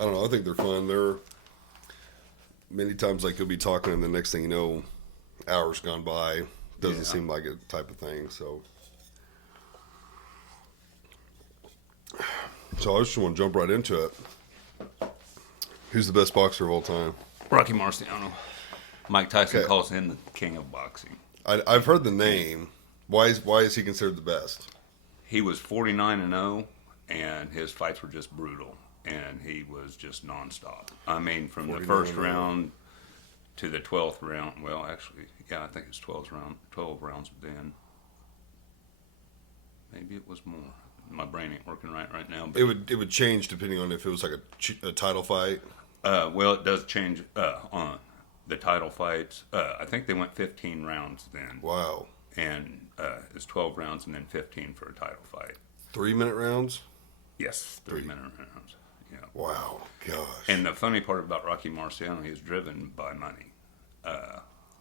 I don't know. I think they're fun. They're many times like you'll be talking, and the next thing you know, hours gone by. Doesn't seem like a type of thing. So I just want to jump right into it. Who's the best boxer of all time? Rocky Marciano. Mike Tyson Okay. calls him the king of boxing. I've heard the name. Why is he considered the best? He was 49-0, and his fights were just brutal, and he was just nonstop. I mean, from the first 49-0. round to the 12th round. Well, actually, yeah, I think it's 12 rounds then. Maybe it was more. My brain ain't working right now. But It would change depending on if it was like a title fight. well, it does change on the title fights. I think they went 15 rounds then. Wow. And it's 12 rounds and then 15 for a title fight. 3-minute rounds? Yes, 3-minute rounds. Yeah. Wow. Gosh. And the funny part about Rocky Marciano, he's driven by money.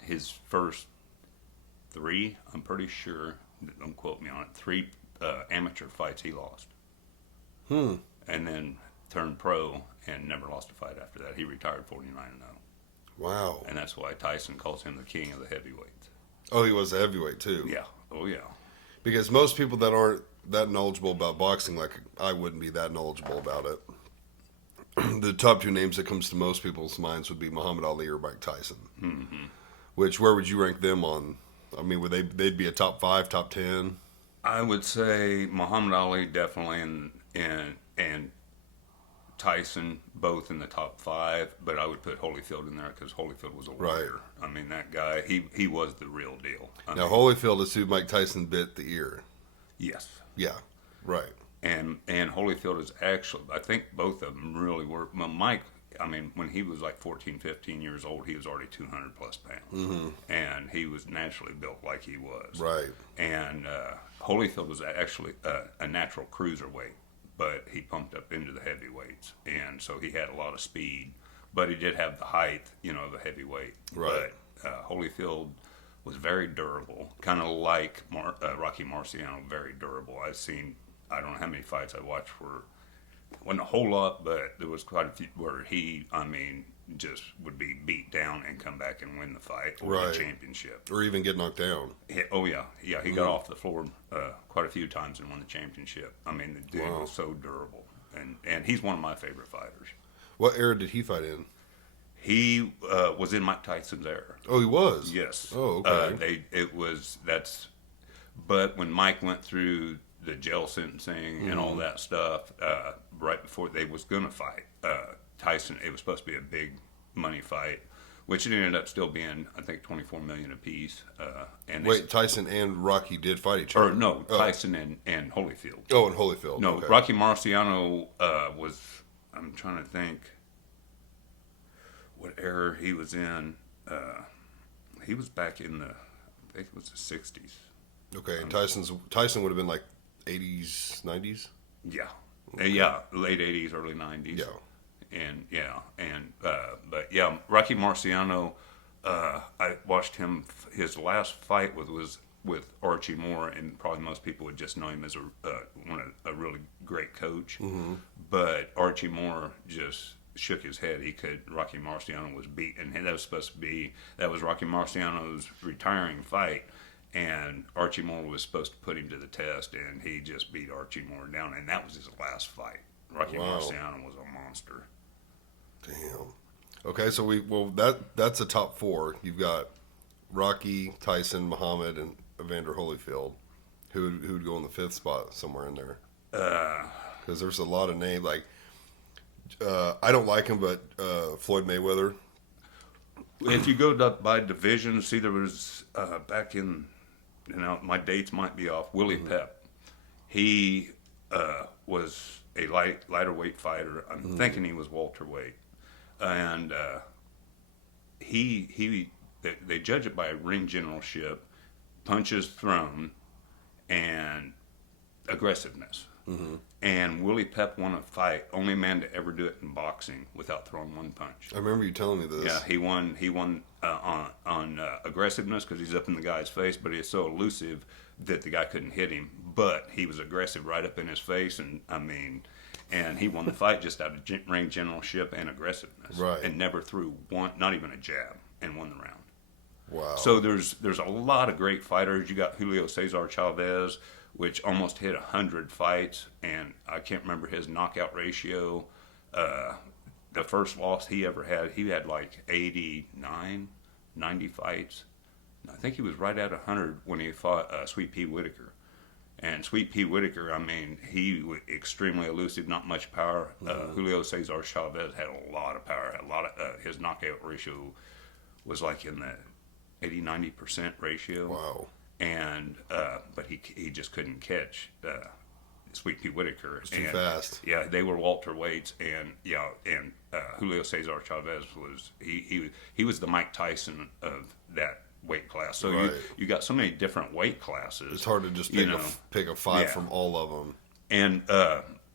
His first 3, I'm pretty sure, don't quote me on it, 3 amateur fights he lost. And then turned pro and never lost a fight after that. He retired 49-0. Wow. And that's why Tyson calls him the king of the heavyweights. Oh, he was a heavyweight too. Yeah. Oh, yeah. Because most people that aren't that knowledgeable about boxing, like I wouldn't be that knowledgeable about it. The top 2 names that comes to most people's minds would be Muhammad Ali or Mike Tyson. Mm-hmm. Which, where would you rank them on? I mean, would they'd be a top 5, top 10? I would say Muhammad Ali definitely and Tyson both in the top 5, but I would put Holyfield in there because Holyfield was a warrior. I mean, that guy, he was the real deal. Now, Holyfield is who Mike Tyson bit the ear. Yes. Yeah, right. And Holyfield is actually, I think both of them really were. Well, Mike, I mean, when he was like 14, 15 years old, he was already 200 plus pounds. Mm-hmm. And he was naturally built like he was. Right. And Holyfield was actually a natural cruiserweight, but he pumped up into the heavyweights. And so he had a lot of speed, but he did have the height, of a heavyweight. Right. But Holyfield was very durable, kind of like Rocky Marciano, very durable. I've seen, I don't know how many fights I watched wasn't a whole lot, but there was quite a few where he, just would be beat down and come back and win the fight or Right. the championship. Or even get knocked down. Oh yeah, he got off the floor quite a few times and won the championship. I mean, the dude was so durable, and he's one of my favorite fighters. What era did he fight in? He was in Mike Tyson's era. Oh, he was? Yes. Oh, okay. But when Mike went through the jail sentencing and all that stuff, right before they was gonna fight, Tyson, it was supposed to be a big money fight, which it ended up still being, I think, $24 million apiece. And Wait, Tyson and Rocky did fight each other? or no, Tyson and Holyfield. Oh, and Holyfield. No, Okay. Rocky Marciano was. I'm trying to think what era he was in. He was back in I think it was the '60s. Okay, Tyson would have been like 80s, 90s? Yeah, yeah, late '80s, early '90s. Yeah. But yeah, Rocky Marciano. I watched him. His last fight was with Archie Moore, and probably most people would just know him as a really great coach. Mm-hmm. But Archie Moore just shook his head. Rocky Marciano was beat, and that was Rocky Marciano's retiring fight. And Archie Moore was supposed to put him to the test, and he just beat Archie Moore down, and that was his last fight. Rocky Marciano was a monster. Damn. Okay, so that's a top 4. You've got Rocky, Tyson, Muhammad, and Evander Holyfield. Who would go in the 5th spot somewhere in there? Because there's a lot of names. Like, I don't like him, but Floyd Mayweather. If you go by division, see, there was back in, my dates might be off. Willie Pep, he was a lighter weight fighter. I'm thinking he was welterweight, and they judge it by ring generalship, punches thrown, and aggressiveness. Mm-hmm. And Willie Pep won a fight, only man to ever do it in boxing without throwing one punch. I remember you telling me this. Yeah, he won on aggressiveness because he's up in the guy's face, but he's so elusive that the guy couldn't hit him. But he was aggressive right up in his face, and and he won the fight just out of ring generalship and aggressiveness, Right. and never threw one, not even a jab, and won the round. Wow. So there's a lot of great fighters. You got Julio Cesar Chavez, which almost hit 100 fights, and I can't remember his knockout ratio. The first loss he ever had, he had like 89, 90 fights. I think he was right at 100 when he fought Sweet Pea Whitaker. And Sweet Pea Whitaker, I mean, he was extremely elusive, not much power. Julio Cesar Chavez had a lot of power. His knockout ratio was like in the 80-90% ratio. Wow. And but he just couldn't catch Sweet Pea Whitaker. It's too fast. Yeah, they were welterweights, and Julio Cesar Chavez was he was the Mike Tyson of that weight class. So Right. you got so many different weight classes. It's hard to just you pick know. pick a fight Yeah. from all of them. And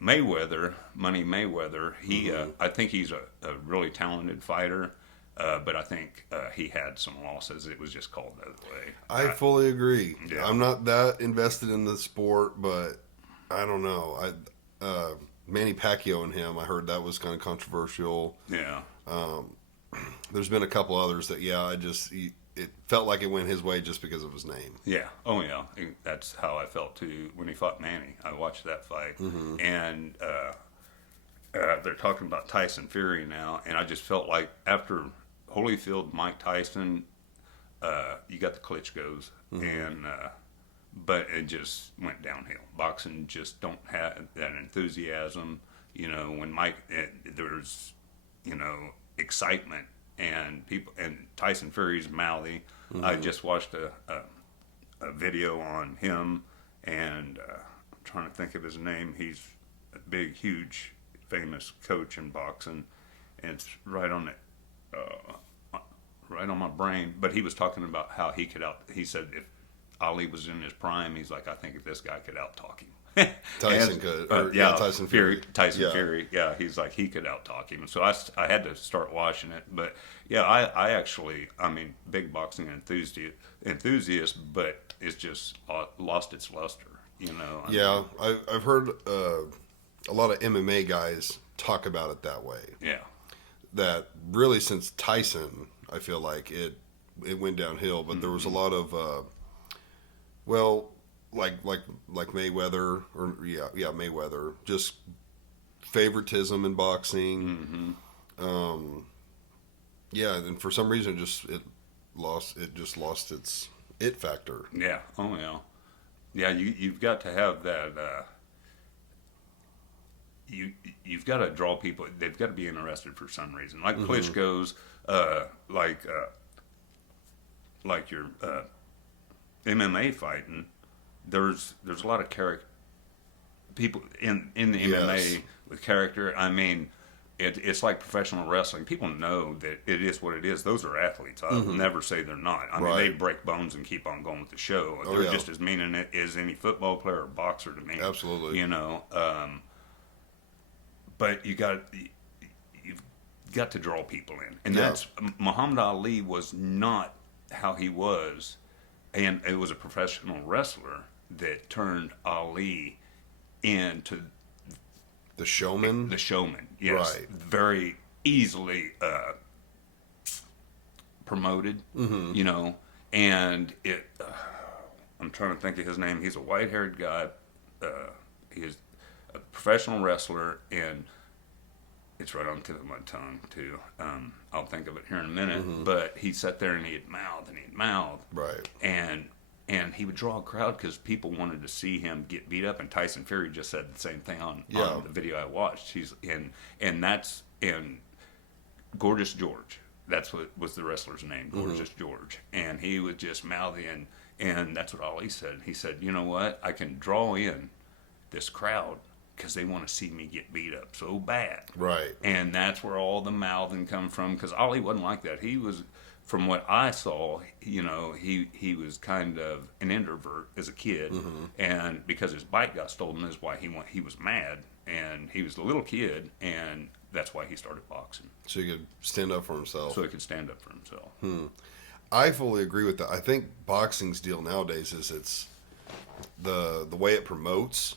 Mayweather, Money Mayweather, he I think he's a really talented fighter. But I think he had some losses. It was just called the other way. I fully agree. Yeah. I'm not that invested in the sport, but I don't know. Manny Pacquiao and him, I heard that was kind of controversial. Yeah. There's been a couple others that, it felt like it went his way just because of his name. Yeah. Oh, yeah. That's how I felt too when he fought Manny. I watched that fight, and they're talking about Tyson Fury now, and I just felt like after Holyfield, Mike Tyson, you got the Klitschko's, and but it just went downhill. Boxing just don't have that enthusiasm. You know, when there's, excitement and people, and Tyson Fury's mouthy. I just watched a video on him, and I'm trying to think of his name. He's a big, huge, famous coach in boxing, and it's right on my brain. But he was talking about how he said if Ali was in his prime, he's like, I think if this guy could out-talk him. Tyson could. Tyson Fury. Tyson Yeah. Fury. Yeah, he's like, he could out-talk him. So I had to start watching it. But yeah, I actually, big boxing enthusiast, but it's just lost its luster, I've heard a lot of MMA guys talk about it that way. Yeah. That really since Tyson, I feel like it went downhill. But there was a lot of like Mayweather Mayweather, just favoritism in boxing. And for some reason it just lost its it factor. Yeah. Oh, yeah. Yeah, you've got to have that. You've got to draw people. They've got to be interested for some reason. Like Klitschko's, like your MMA fighting. There's a lot of character people in the MMA with character. It's like professional wrestling. People know that it is what it is. Those are athletes. I will never say they're not. They break bones and keep on going with the show. They're just as mean in it as any football player or boxer to me. Absolutely. But you've got to draw people in, and that's Muhammad Ali was not how he was, and it was a professional wrestler that turned Ali into The showman. the showman. Yes, Right. very easily promoted. And it. I'm trying to think of his name. He's a white-haired guy. He's a professional wrestler, and it's right on the tip of my tongue too. I'll think of it here in a minute. But he sat there and he'd mouth and he'd mouth, Right. and he would draw a crowd because people wanted to see him get beat up. And Tyson Fury just said the same thing on the video I watched. And Gorgeous George. That's what was the wrestler's name, Gorgeous George. And he was just mouthy, and that's what Ali said. He said, you know what? I can draw in this crowd because they want to see me get beat up so bad. Right. And that's where all the mouthing come from, because Ali wasn't like that. He was, from what I saw, he was kind of an introvert as a kid, and because his bike got stolen is why he was mad, and he was a little kid, and that's why he started boxing, So he could stand up for himself. so he could stand up for himself. I fully agree with that. I think boxing's deal nowadays is it's the way it promotes.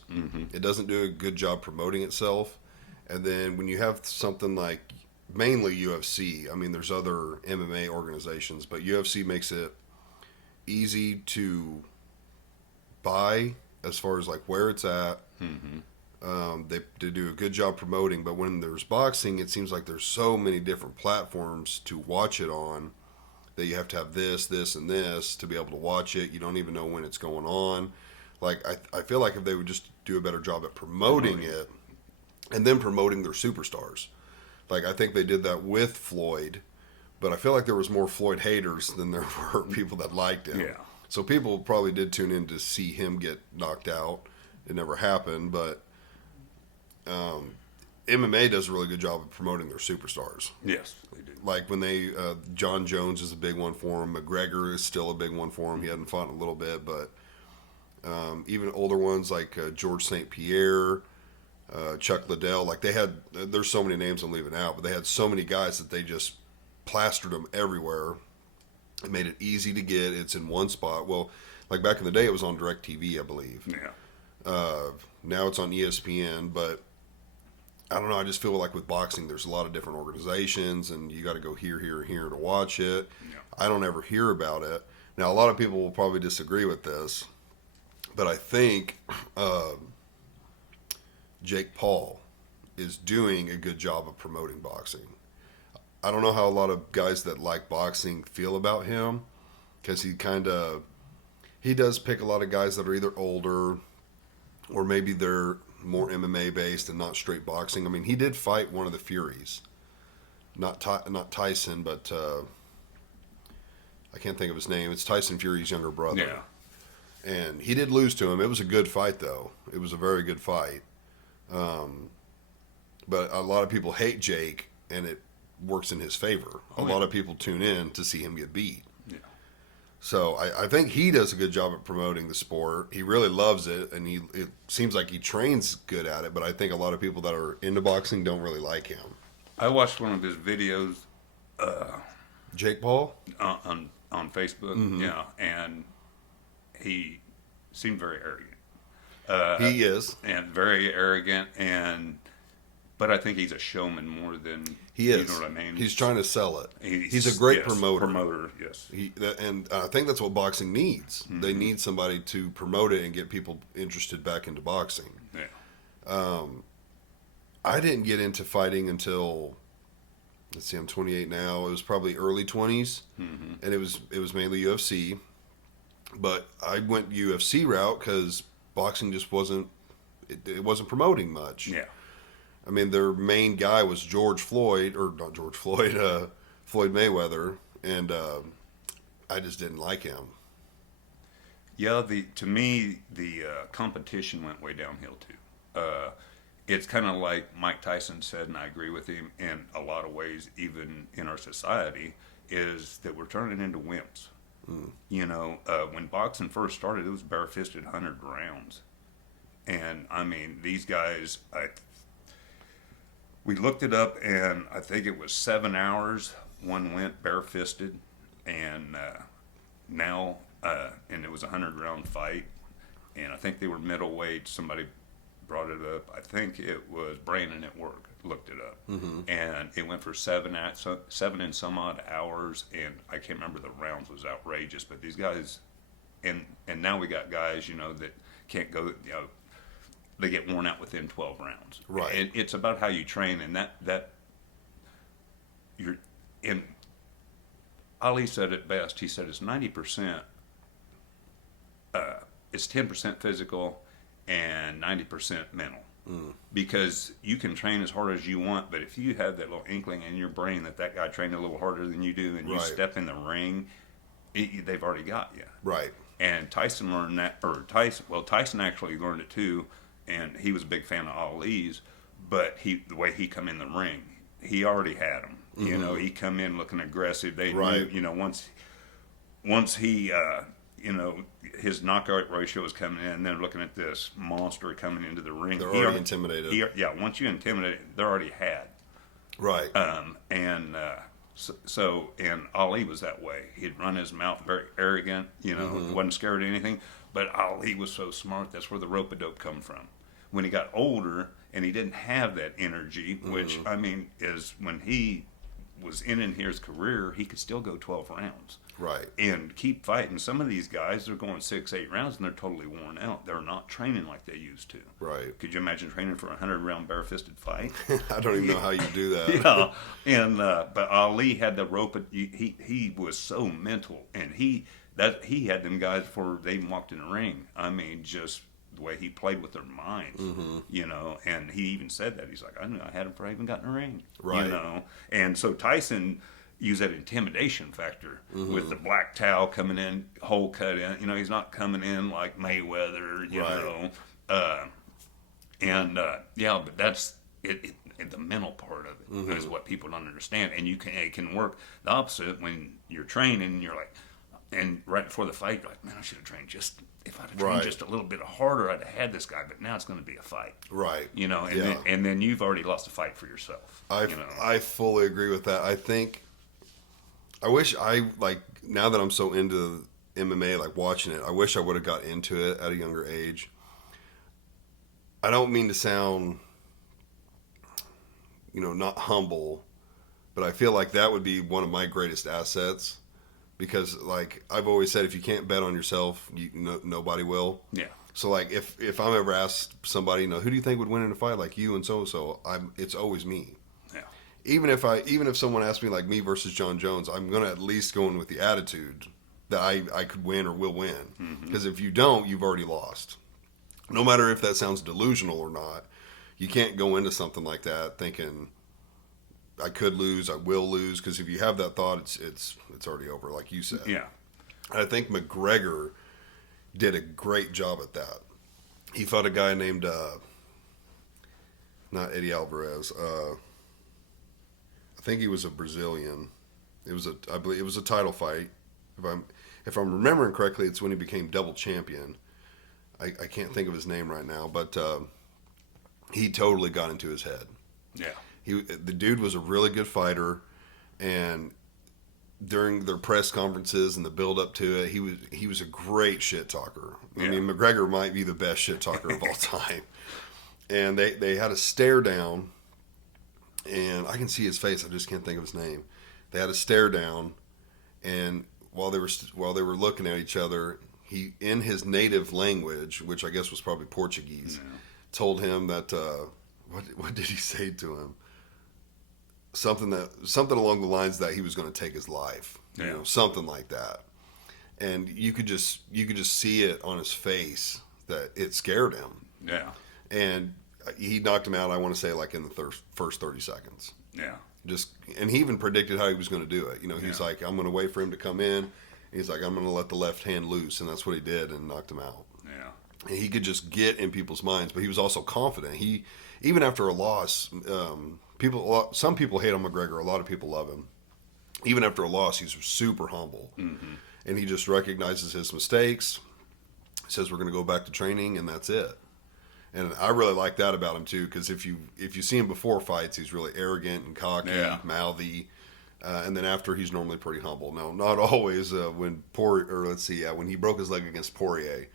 It doesn't do a good job promoting itself. And then when you have something like mainly UFC, I mean, there's other MMA organizations, but UFC makes it easy to buy as far as like where it's at. They do a good job promoting, but when there's boxing, it seems like there's so many different platforms to watch it on that you have to have this, and this to be able to watch it. You don't even know when it's going on. Like, I feel like if they would just do a better job at promoting it and then promoting their superstars. Like, I think they did that with Floyd, but I feel like there was more Floyd haters than there were people that liked him. Yeah. So people probably did tune in to see him get knocked out. It never happened, but MMA does a really good job of promoting their superstars. Yes, they do. Like when they, John Jones is a big one for him. McGregor is still a big one for him. He hadn't fought in a little bit, but even older ones like George St. Pierre, Chuck Liddell, like there's so many names I'm leaving out, but they had so many guys that they just plastered them everywhere. It made it easy to get. It's in one spot. Well, like back in the day, it was on DirecTV, I believe. Yeah. Now it's on ESPN, but I don't know. I just feel like with boxing, there's a lot of different organizations, and you got to go here to watch it. Yeah. I don't ever hear about it. Now, a lot of people will probably disagree with this, but I think Jake Paul is doing a good job of promoting boxing. I don't know how a lot of guys that like boxing feel about him, because he does pick a lot of guys that are either older or maybe they're more MMA based and not straight boxing. I mean, he did fight one of the Furies, not Tyson, but I can't think of his name. It's Tyson Fury's younger brother. Yeah. And he did lose to him. It was a good fight, though. It was a very good fight. But a lot of people hate Jake, and it works in his favor. A lot of people tune in to see him get beat. Yeah. So I think he does a good job at promoting the sport. He really loves it, and it seems like he trains good at it. But I think a lot of people that are into boxing don't really like him. I watched one of his videos Jake Paul? on Facebook. Mm-hmm. Yeah, and he seemed very arrogant. He is. And very arrogant, but I think he's a showman more than He is. You know what I mean? He's trying to sell it. He's a great yes, promoter. Yes. And I think that's what boxing needs. Mm-hmm. They need somebody to promote it and get people interested back into boxing. Yeah. I didn't get into fighting until, let's see, I'm 28 now. It was probably early 20s, and it was mainly UFC. But I went UFC route because boxing just wasn't promoting much. Yeah. I mean, their main guy was Floyd Mayweather, and I just didn't like him. Yeah, to me, the competition went way downhill too. It's kind of like Mike Tyson said, and I agree with him in a lot of ways, even in our society, is that we're turning into wimps. You know, when boxing first started, it was bare-fisted 100 rounds. And, I mean, these guys, we looked it up, and I think it was 7 hours one went bare-fisted. And now, and it was a 100-round fight. And I think they were middleweight. Somebody brought it up. I think it was Brandon at work looked it up, and it went for 7 and some odd hours, and I can't remember, the rounds was outrageous. But these guys, and now we got guys, you know, that can't go, you know, they get worn out within 12 rounds. Right. And it's about how you train, and that you're in. Ali said it best. He said it's 90%. It's 10% physical and 90% mental. Because you can train as hard as you want, but if you have that little inkling in your brain that guy trained a little harder than you do, and you step in the ring, they've already got you. Right. And Tyson learned that, Tyson actually learned it too, and he was a big fan of Ali's, but the way he come in the ring, he already had him. You know, he come in looking aggressive. They knew, you know, once he, you know, his knockout ratio was coming in, and then looking at this monster coming into the ring. They're already intimidated. Once you intimidate, they're already had. Right. And Ali was that way. He'd run his mouth, very arrogant, you know, wasn't scared of anything. But Ali was so smart. That's where the rope-a-dope come from. When he got older, and he didn't have that energy, which I mean is when he was in his career, he could still go 12 rounds. Right. And keep fighting. Some of these guys, they're going 6-8 rounds and they're totally worn out. They're not training like they used to. Right. Could you imagine training for a 100-round bare-fisted fight? I don't even know how you do that. Yeah. And but Ali had the rope. He was so mental, and he had them guys before they even walked in the ring. I mean, just the way he played with their minds, you know. And he even said that he's like, I knew I had him before I even got in the ring, Right. you know. And so Tyson use that intimidation factor with the black towel coming in, hole cut in. You know, he's not coming in like Mayweather, you Right. know. Yeah, but that's it, the mental part of it is what people don't understand. And it can work the opposite when you're training and you're like, and right before the fight, you're like, man, I should have trained if I'd have trained Right. just a little bit harder, I'd have had this guy, but now it's going to be a fight. Right. You know, and, Yeah. then you've already lost a fight for yourself. You know? I fully agree with that. I wish now that I'm so into MMA, like watching it, I wish I would have got into it at a younger age. I don't mean to sound, not humble, but I feel like that would be one of my greatest assets because, like I've always said, if you can't bet on yourself, nobody will. Yeah. So, like, if I'm ever asked somebody, who do you think would win in a fight, like you and so, it's always me. Yeah. Even if someone asks me like me versus John Jones, I'm gonna at least go in with the attitude that I could win or will win. Because if you don't, you've already lost. No matter if that sounds delusional or not, you can't go into something like that thinking I could lose, I will lose. Because if you have that thought, it's already over, like you said. Yeah. And I think McGregor did a great job at that. He fought a guy named not Eddie Alvarez. I think he was a Brazilian. I believe it was a title fight. If I'm remembering correctly, it's when he became double champion. I can't think of his name right now, but he totally got into his head. Yeah. The dude was a really good fighter, and during their press conferences and the build up to it, he was a great shit talker. I mean, McGregor might be the best shit talker of all time. And they had a stare down, and I can see his face. I just can't think of his name. They had a stare down, and while they were looking at each other, he, in his native language, which I guess was probably Portuguese, told him that what did he say to him? Something along the lines that he was going to take his life, something like that. And you could just see it on his face that it scared him. Yeah. And he knocked him out, I want to say, like in the first 30 seconds. Yeah. And he even predicted how he was going to do it. He's like, I'm going to wait for him to come in. He's like, I'm going to let the left hand loose. And that's what he did and knocked him out. Yeah. And he could just get in people's minds, but he was also confident. He, even after a loss, some people hate on McGregor. A lot of people love him. Even after a loss, he's super humble. Mm-hmm. And he just recognizes his mistakes, says we're going to go back to training, and that's it. And I really like that about him too, because if you see him before fights, he's really arrogant and cocky, mouthy, and then after he's normally pretty humble. No, not always. When he broke his leg against Poirier,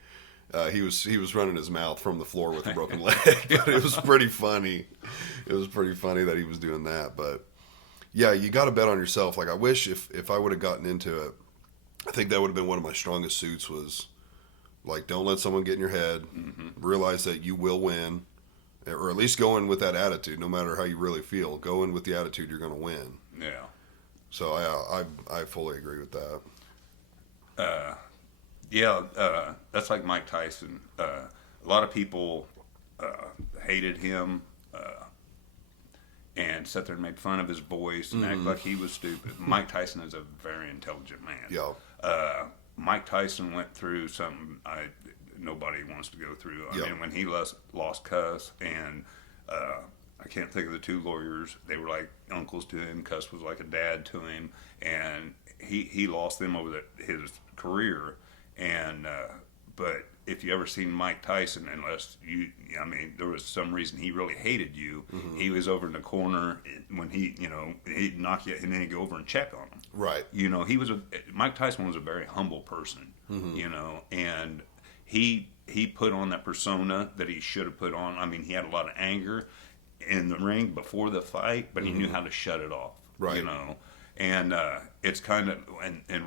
he was running his mouth from the floor with a broken leg. But it was pretty funny. It was pretty funny that he was doing that. But yeah, you got to bet on yourself. Like I wish if I would have gotten into it, I think that would have been one of my strongest suits was. Like, don't let someone get in your head. Mm-hmm. Realize that you will win, or at least go in with that attitude. No matter how you really feel, go in with the attitude you're going to win. Yeah. So I fully agree with that. That's like Mike Tyson. A lot of people hated him and sat there and made fun of his voice and act like he was stupid. Mike Tyson is a very intelligent man. Yeah. Mike Tyson went through something nobody wants to go through. I mean, when he lost Cuss, and I can't think of the two lawyers. They were like uncles to him. Cuss was like a dad to him, and he lost them over his career. And but if you ever seen Mike Tyson, there was some reason he really hated you. Mm-hmm. He was over in the corner when he'd knock you, and then he'd go over and check on him. Right. Mike Tyson was a very humble person. Mm-hmm. And he he put on that persona that he should have put on. I mean, he had a lot of anger in the ring before the fight, but he knew how to shut it off. Right. You know, and it's kind of and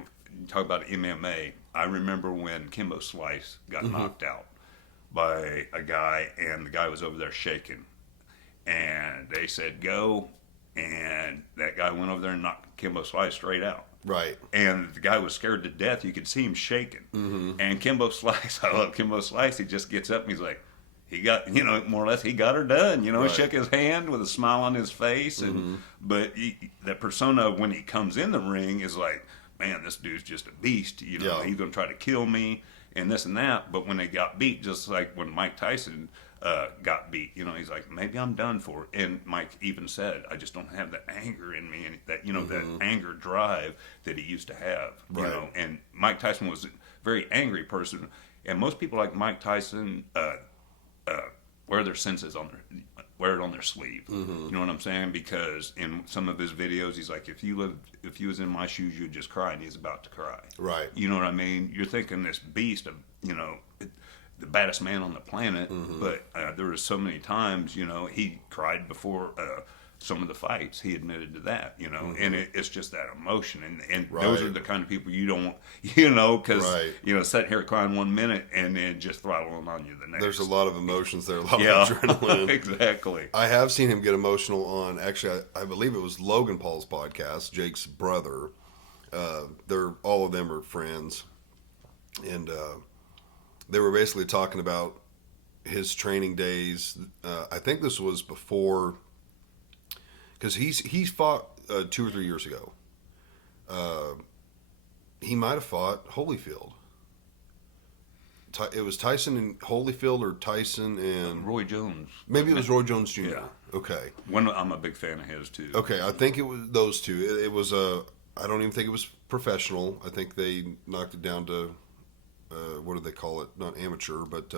talk about MMA. I remember when Kimbo Slice got knocked out by a guy, and the guy was over there shaking, and they said go, and that guy went over there and knocked Kimbo Slice straight out. Right. And the guy was scared to death. You could see him shaking. And Kimbo Slice, I love Kimbo Slice. He just gets up and he's like, he got, more or less, he got her done. Right. Shook his hand with a smile on his face. And but that persona, when he comes in the ring, is like, man, this dude's just a beast. He's going to try to kill me and this and that. But when they got beat, just like when Mike Tyson got beat, he's like, maybe I'm done for it. And Mike even said, I just don't have that anger in me, and that that anger drive that he used to have. Right. And Mike Tyson was a very angry person, and most people like Mike Tyson wear their senses wear it on their sleeve. You know what I'm saying? Because in some of his videos, he's like, if you was in my shoes, you'd just cry, and he's about to cry. Right. You know what I mean? You're thinking this beast of the baddest man on the planet, but there was so many times, he cried before some of the fights. He admitted to that, and it's just that emotion, and those are the kind of people you don't, because sitting here crying 1 minute and then just throttling on you the next. There's a lot of emotions there, a lot of adrenaline. Exactly. I have seen him get emotional on, actually, I believe it was Logan Paul's podcast, Jake's brother. All of them are friends, and they were basically talking about his training days. I think this was before, because he's fought 2 or 3 years ago. He might have fought Holyfield. It was Tyson and Holyfield, or Tyson and Roy Jones. Maybe it was Roy Jones Jr. Yeah. Okay. I'm a big fan of his too. Okay, I think it was those two. It was I don't even think it was professional. I think they knocked it down to what do they call it? Not amateur, but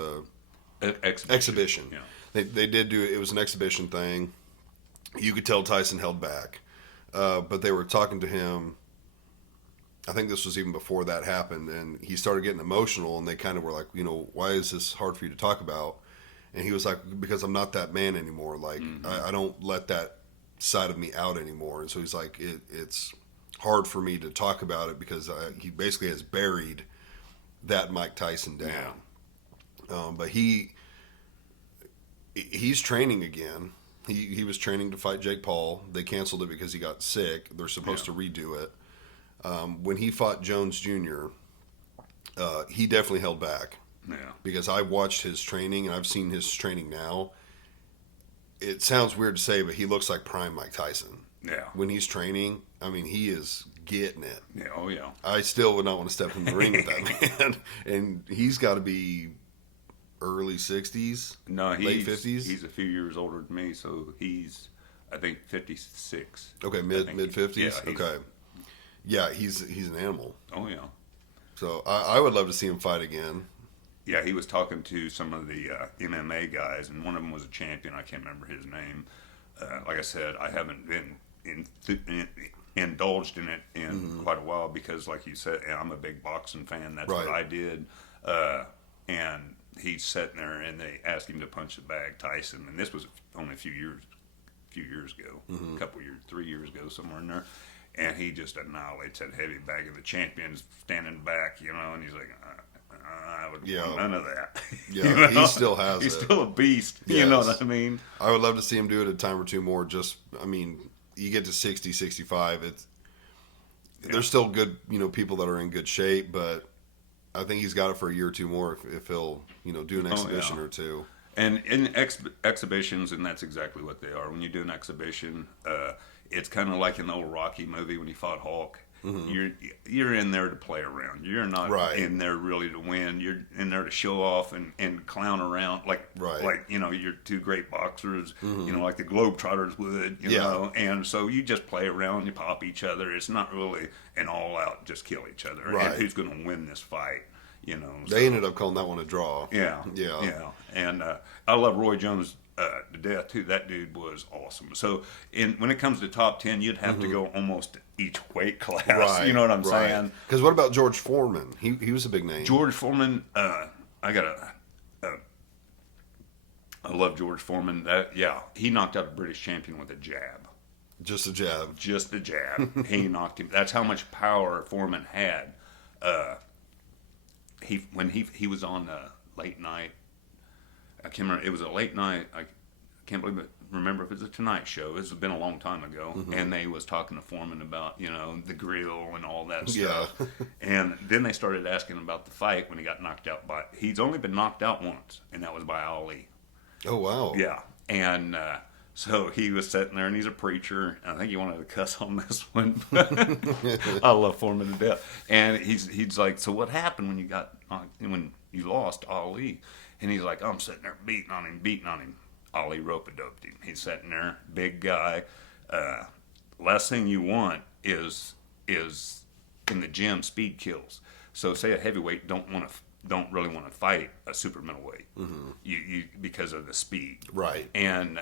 exhibition. Yeah. They did do it was an exhibition thing. You could tell Tyson held back, but they were talking to him. I think this was even before that happened, and he started getting emotional, and they kind of were like, why is this hard for you to talk about? And he was like, because I'm not that man anymore. Like, I don't let that side of me out anymore. And so he's like, it's hard for me to talk about it because he basically has buried that Mike Tyson down. Yeah. But he's training again. He was training to fight Jake Paul. They canceled it because he got sick. They're supposed to redo it. When he fought Jones Jr., he definitely held back. Yeah. Because I watched his training, and I've seen his training now. It sounds weird to say, but he looks like prime Mike Tyson. Yeah. When he's training, I mean, he is getting it. Yeah. Oh, yeah. I still would not want to step in the ring with that man. And he's got to be early 60s, no, late 50s. He's a few years older than me, so he's, I think, 56. Okay, mid 50s. Yeah, okay. Yeah, he's an animal. Oh, yeah. So I would love to see him fight again. Yeah, he was talking to some of the MMA guys, and one of them was a champion. I can't remember his name. Like I said, I haven't been indulged in it in quite a while because, like you said, I'm a big boxing fan. That's what I did. And he's sitting there, and they asked him to punch the bag, Tyson. And this was only a few years ago, a couple years, 3 years ago, somewhere in there. And he just annihilates that heavy bag, and the champion's standing back, and he's like, I would want none of that. Yeah, he still has He's it. still a beast. Yes. You know what I mean? I would love to see him do it a time or two more. You get to 60, 65, there's still good, people that are in good shape, but I think he's got it for a year or two more if he'll, do an exhibition or two. And in exhibitions, and that's exactly what they are. When you do an exhibition, it's kind of like in the old Rocky movie when he fought Hulk. You're in there to play around. You're not in there really to win. You're in there to show off and clown around like you're two great boxers, like the Globetrotters would, you know. And so you just play around, you pop each other. It's not really an all out just kill each other. And who's going to win this fight? They ended up calling that one a draw. Yeah. And I love Roy Jones to death too. That dude was awesome. So when it comes to top 10, you'd have to go almost each weight class. You know what I'm saying? Because what about George Foreman? He was a big name. George Foreman, I gotta I love George Foreman. He knocked out a British champion with a jab. Just a jab. Just a jab. He knocked him. That's how much power Foreman had. He was on late night. I can't remember. It was a late night. I can't believe it. Remember if it was a Tonight Show. This has been a long time ago, and they was talking to Foreman about the grill and all that stuff. Yeah. And then they started asking about the fight when he got knocked out by. He's only been knocked out once, and that was by Ali. Oh wow. Yeah, and so he was sitting there, and he's a preacher. And I think he wanted to cuss on this one. I love Foreman to death. And he's like, so what happened when you lost Ali? And he's like, I'm sitting there beating on him. Ali rope-a-doped him. He's sitting there, big guy. Last thing you want is in the gym speed kills. So say a heavyweight don't really want to fight a super middleweight. You because of the speed. Right. And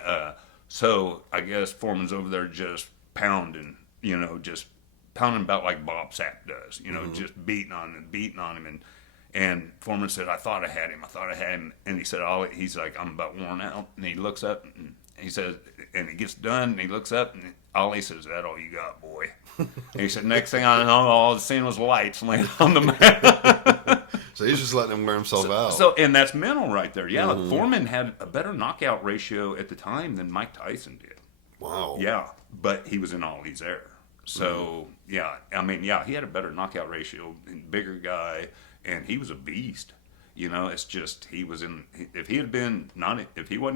so I guess Foreman's over there just pounding, just pounding about like Bob Sapp does, just beating on him. And Foreman said, I thought I had him. And he said, he's like, I'm about worn out. And he looks up and he says, and he gets done and he looks up and Ali says, that all you got, boy? And he said, next thing I know, all I was seeing was lights laying on the mat. So he's just letting him wear himself out. So, and that's mental right there. Yeah, Foreman had a better knockout ratio at the time than Mike Tyson did. Wow. Yeah, but he was in Ali's era. So, he had a better knockout ratio, and bigger guy, and he was a beast. It's just he was in. If he wasn't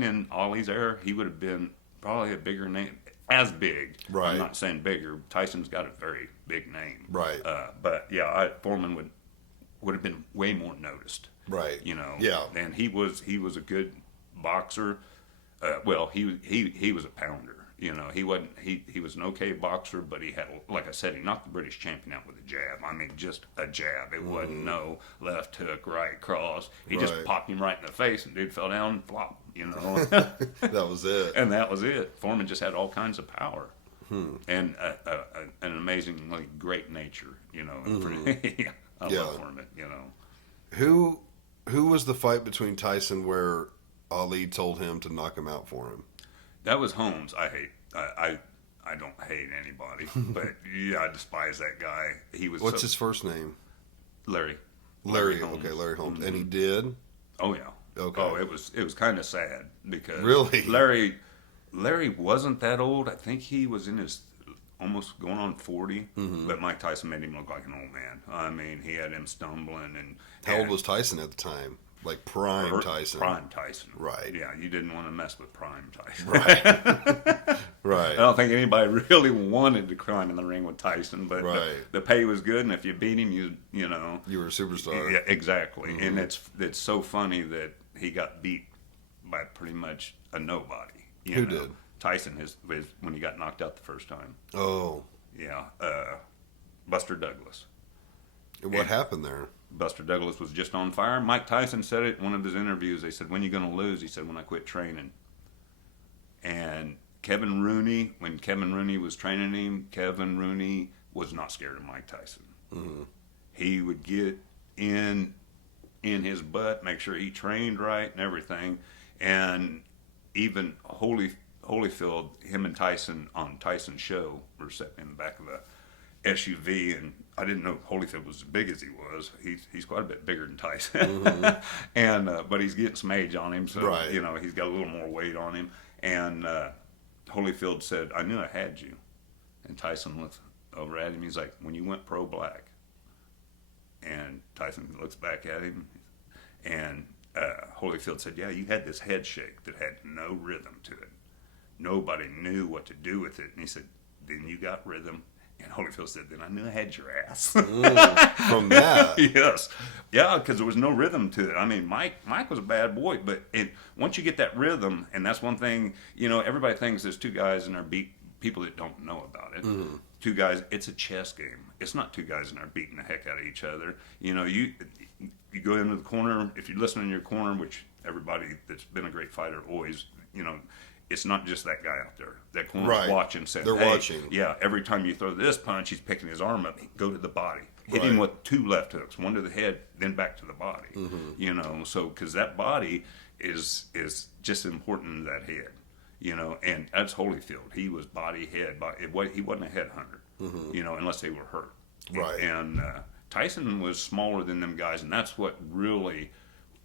in Ali's era, he would have been probably a bigger name, as big. Right. I'm not saying bigger. Tyson's got a very big name. Right. But Foreman would have been way more noticed. Right. Yeah. And he was a good boxer. He was a pounder. He wasn't. He was an okay boxer, but he had, like I said, he knocked the British champion out with a jab. I mean, just a jab. It wasn't no left hook, right cross. He just popped him right in the face, and dude fell down and flopped. That was it. And that was it. Foreman just had all kinds of power. And an amazingly great nature. I love Foreman. Who was the fight between Tyson where Ali told him to knock him out for him? That was Holmes. I don't hate anybody, but I despise that guy. What's his first name? Larry. Larry Holmes. Okay, Larry Holmes. And he did? Oh yeah. Okay. Oh, it was kind of sad because really Larry wasn't that old. I think he was in his almost going on 40, but Mike Tyson made him look like an old man. I mean, he had him stumbling and. How old was Tyson at the time? Like prime Tyson. Prime Tyson. Right. Yeah, you didn't want to mess with prime Tyson. Right. Right. I don't think anybody really wanted to climb in the ring with Tyson, but the pay was good, and if you beat him, you were a superstar. Yeah, exactly. And it's so funny that he got beat by pretty much a nobody. Who did? Tyson, his when he got knocked out the first time. Oh. Yeah. Buster Douglas. What happened there? Buster Douglas was just on fire. Mike Tyson said it in one of his interviews. They said, when are you going to lose? He said, when I quit training. And when Kevin Rooney was training him, Kevin Rooney was not scared of Mike Tyson. He would get in his butt, make sure he trained right and everything. And even Holyfield, him and Tyson on Tyson's show were sitting in the back of a SUV, and I didn't know Holyfield was as big as he was. He's quite a bit bigger than Tyson, and but he's getting some age on him, so he's got a little more weight on him. And Holyfield said, "I knew I had you," and Tyson looked over at him. He's like, "When you went pro black," and Tyson looks back at him, and Holyfield said, "Yeah, you had this head shake that had no rhythm to it. Nobody knew what to do with it." And he said, "Then you got rhythm." And Holyfield said, "Then I knew I had your ass." From that. Yes. Yeah, because there was no rhythm to it. I mean, Mike was a bad boy, but once you get that rhythm, and that's one thing, everybody thinks there's two guys and they're people that don't know about it. Two guys, it's a chess game. It's not two guys and they're beating the heck out of each other. You go into the corner, if you're listening in your corner, which everybody that's been a great fighter always, it's not just that guy out there. That corner's watching, saying, they're watching. Yeah, every time you throw this punch, he's picking his arm up. Go to the body. hit him Right. with 2 left hooks, one to the head, then back to the body. You know, so because that body is just as important as that head. You know, and that's Holyfield. He was body head, he wasn't a headhunter. You know, unless they were hurt. Right. And Tyson was smaller than them guys, and that's what really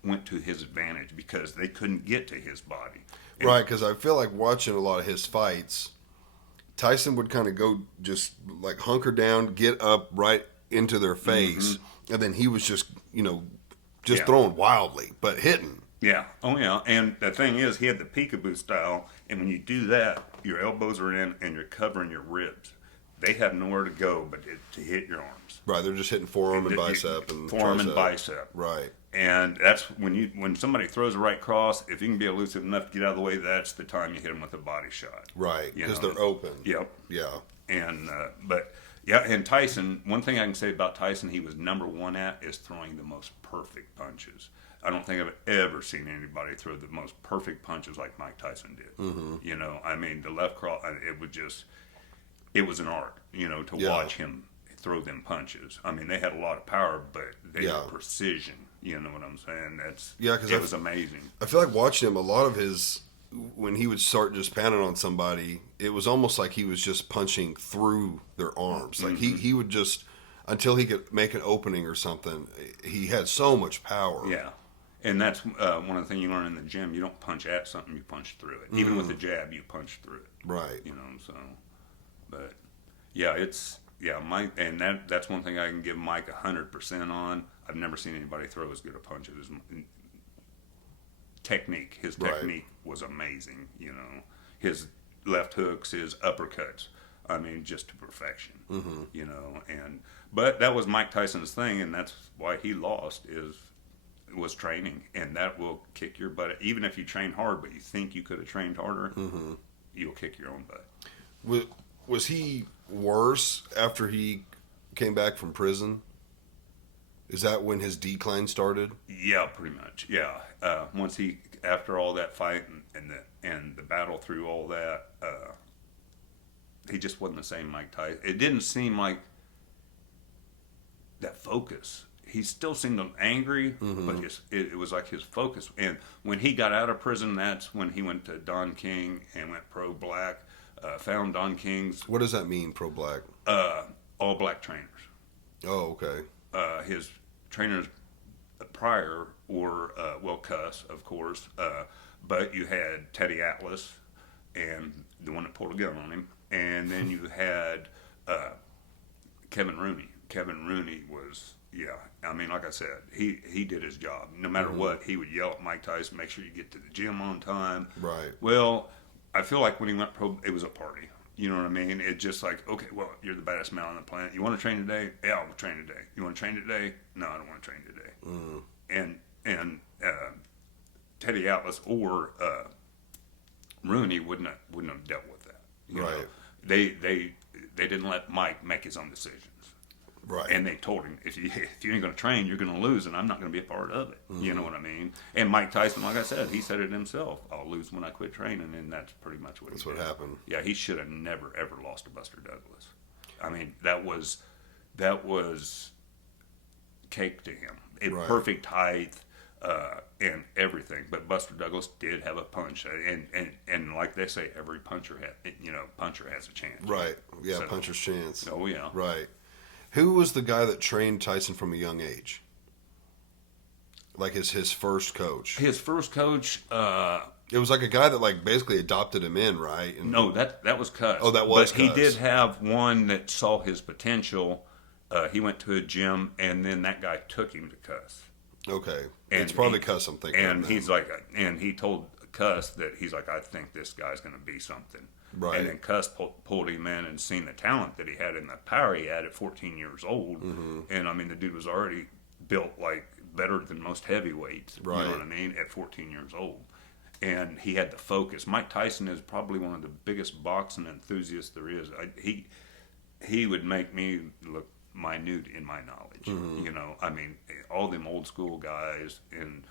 went to his advantage because they couldn't get to his body. And Right, because I feel like watching a lot of his fights, Tyson would kind of go just like hunker down, get up right into their face, and then he was just, just Yeah. throwing wildly, but hitting. Yeah. Oh, yeah. And the thing is, he had the peekaboo style, and when you do that, your elbows are in and you're covering your ribs. They have nowhere to go but to hit your arms. Right, they're just hitting forearm and bicep and forearm and tricep. bicep. Right, And that's when somebody throws a right cross, if you can be elusive enough to get out of the way, that's the time you hit them with a body shot. right, You because know? they're open. Yep. Yeah, And but yeah, and Tyson. One thing I can say about Tyson, he was number one at is throwing the most perfect punches. I don't think I've ever seen anybody throw the most perfect punches like Mike Tyson did. You know, I mean, the left cross, it was an art. You know, to Yeah. watch him throw them punches. I mean, they had a lot of power, but they Yeah. were precision. You know what I'm saying? Yeah, 'cause it was amazing. I feel like watching him, a lot of his, when he would start just pounding on somebody, it was almost like he was just punching through their arms. Like he would just, until he could make an opening or something, he had so much power. Yeah. And that's one of the things you learn in the gym. You don't punch at something, you punch through it. Even with a jab, you punch through it. Right. You know, so, but yeah, Mike, and that's one thing I can give Mike 100% on. I've never seen anybody throw as good a punch as technique. His Right. technique was amazing. You know, his left hooks, his uppercuts. I mean, just to perfection. You know, but that was Mike Tyson's thing, and that's why he lost was training, and that will kick your butt. Even if you train hard, but you think you could have trained harder, you'll kick your own butt. Was he worse after he came back from prison? Is that when his decline started? Yeah, pretty much. Yeah, once after all that fight and the battle through all that, he just wasn't the same Mike Tyson. It didn't seem like that focus. He still seemed angry, but it was like his focus. And when he got out of prison, that's when he went to Don King and went pro-black. Found Don King's What does that mean, pro black? all black trainers. Oh, okay. His trainers prior were Will Cuss, of course, but you had Teddy Atlas, and the one that pulled a gun on him, and then you had Kevin Rooney. Kevin Rooney was, yeah. I mean, like I said, he did his job. No matter what, he would yell at Mike Tyson, "Make sure you get to the gym on time." Right. Well, I feel like when he went pro, it was a party. You know what I mean? It's just like, okay, well, you're the baddest man on the planet. You want to train today? Yeah, I'll train today. You want to train today? No, I don't want to train today. And Teddy Atlas or Rooney wouldn't have dealt with that. You know? Right. They didn't let Mike make his own decisions. Right. And they told him, if you ain't going to train, you're going to lose, and I'm not going to be a part of it. You know what I mean? And Mike Tyson, like I said, he said it himself. I'll lose when I quit training, and that's pretty much what That's he what did. happened. Yeah, he should have never ever lost to Buster Douglas. I mean, that was cake to him. Right. Perfect height and everything. But Buster Douglas did have a punch, and like they say, every puncher has a chance. Right. Yeah, So- puncher's chance. Oh yeah. Right. Who was the guy that trained Tyson from a young age? Like his first coach? His first coach. It was like a guy that like basically adopted him in, right? And No, that was Cuss. Oh, that was But he Cuss. did have one that saw his potential. He went to a gym, and then that guy took him to Cuss. Okay. And It's probably he- Cuss I'm thinking And of he's now. like, and he told Cuss that he's like, I think this guy's going to be something. Right. And then Cuss pulled him in and seen the talent that he had and the power he had at 14 years old. Mm-hmm. And I mean, the dude was already built like better than most heavyweights. You Right. know what I mean? At 14 years old. And he had the focus. Mike Tyson is probably one of the biggest boxing enthusiasts there is. He would make me look minute in my knowledge. Mm-hmm. You know, I mean, all them old school guys and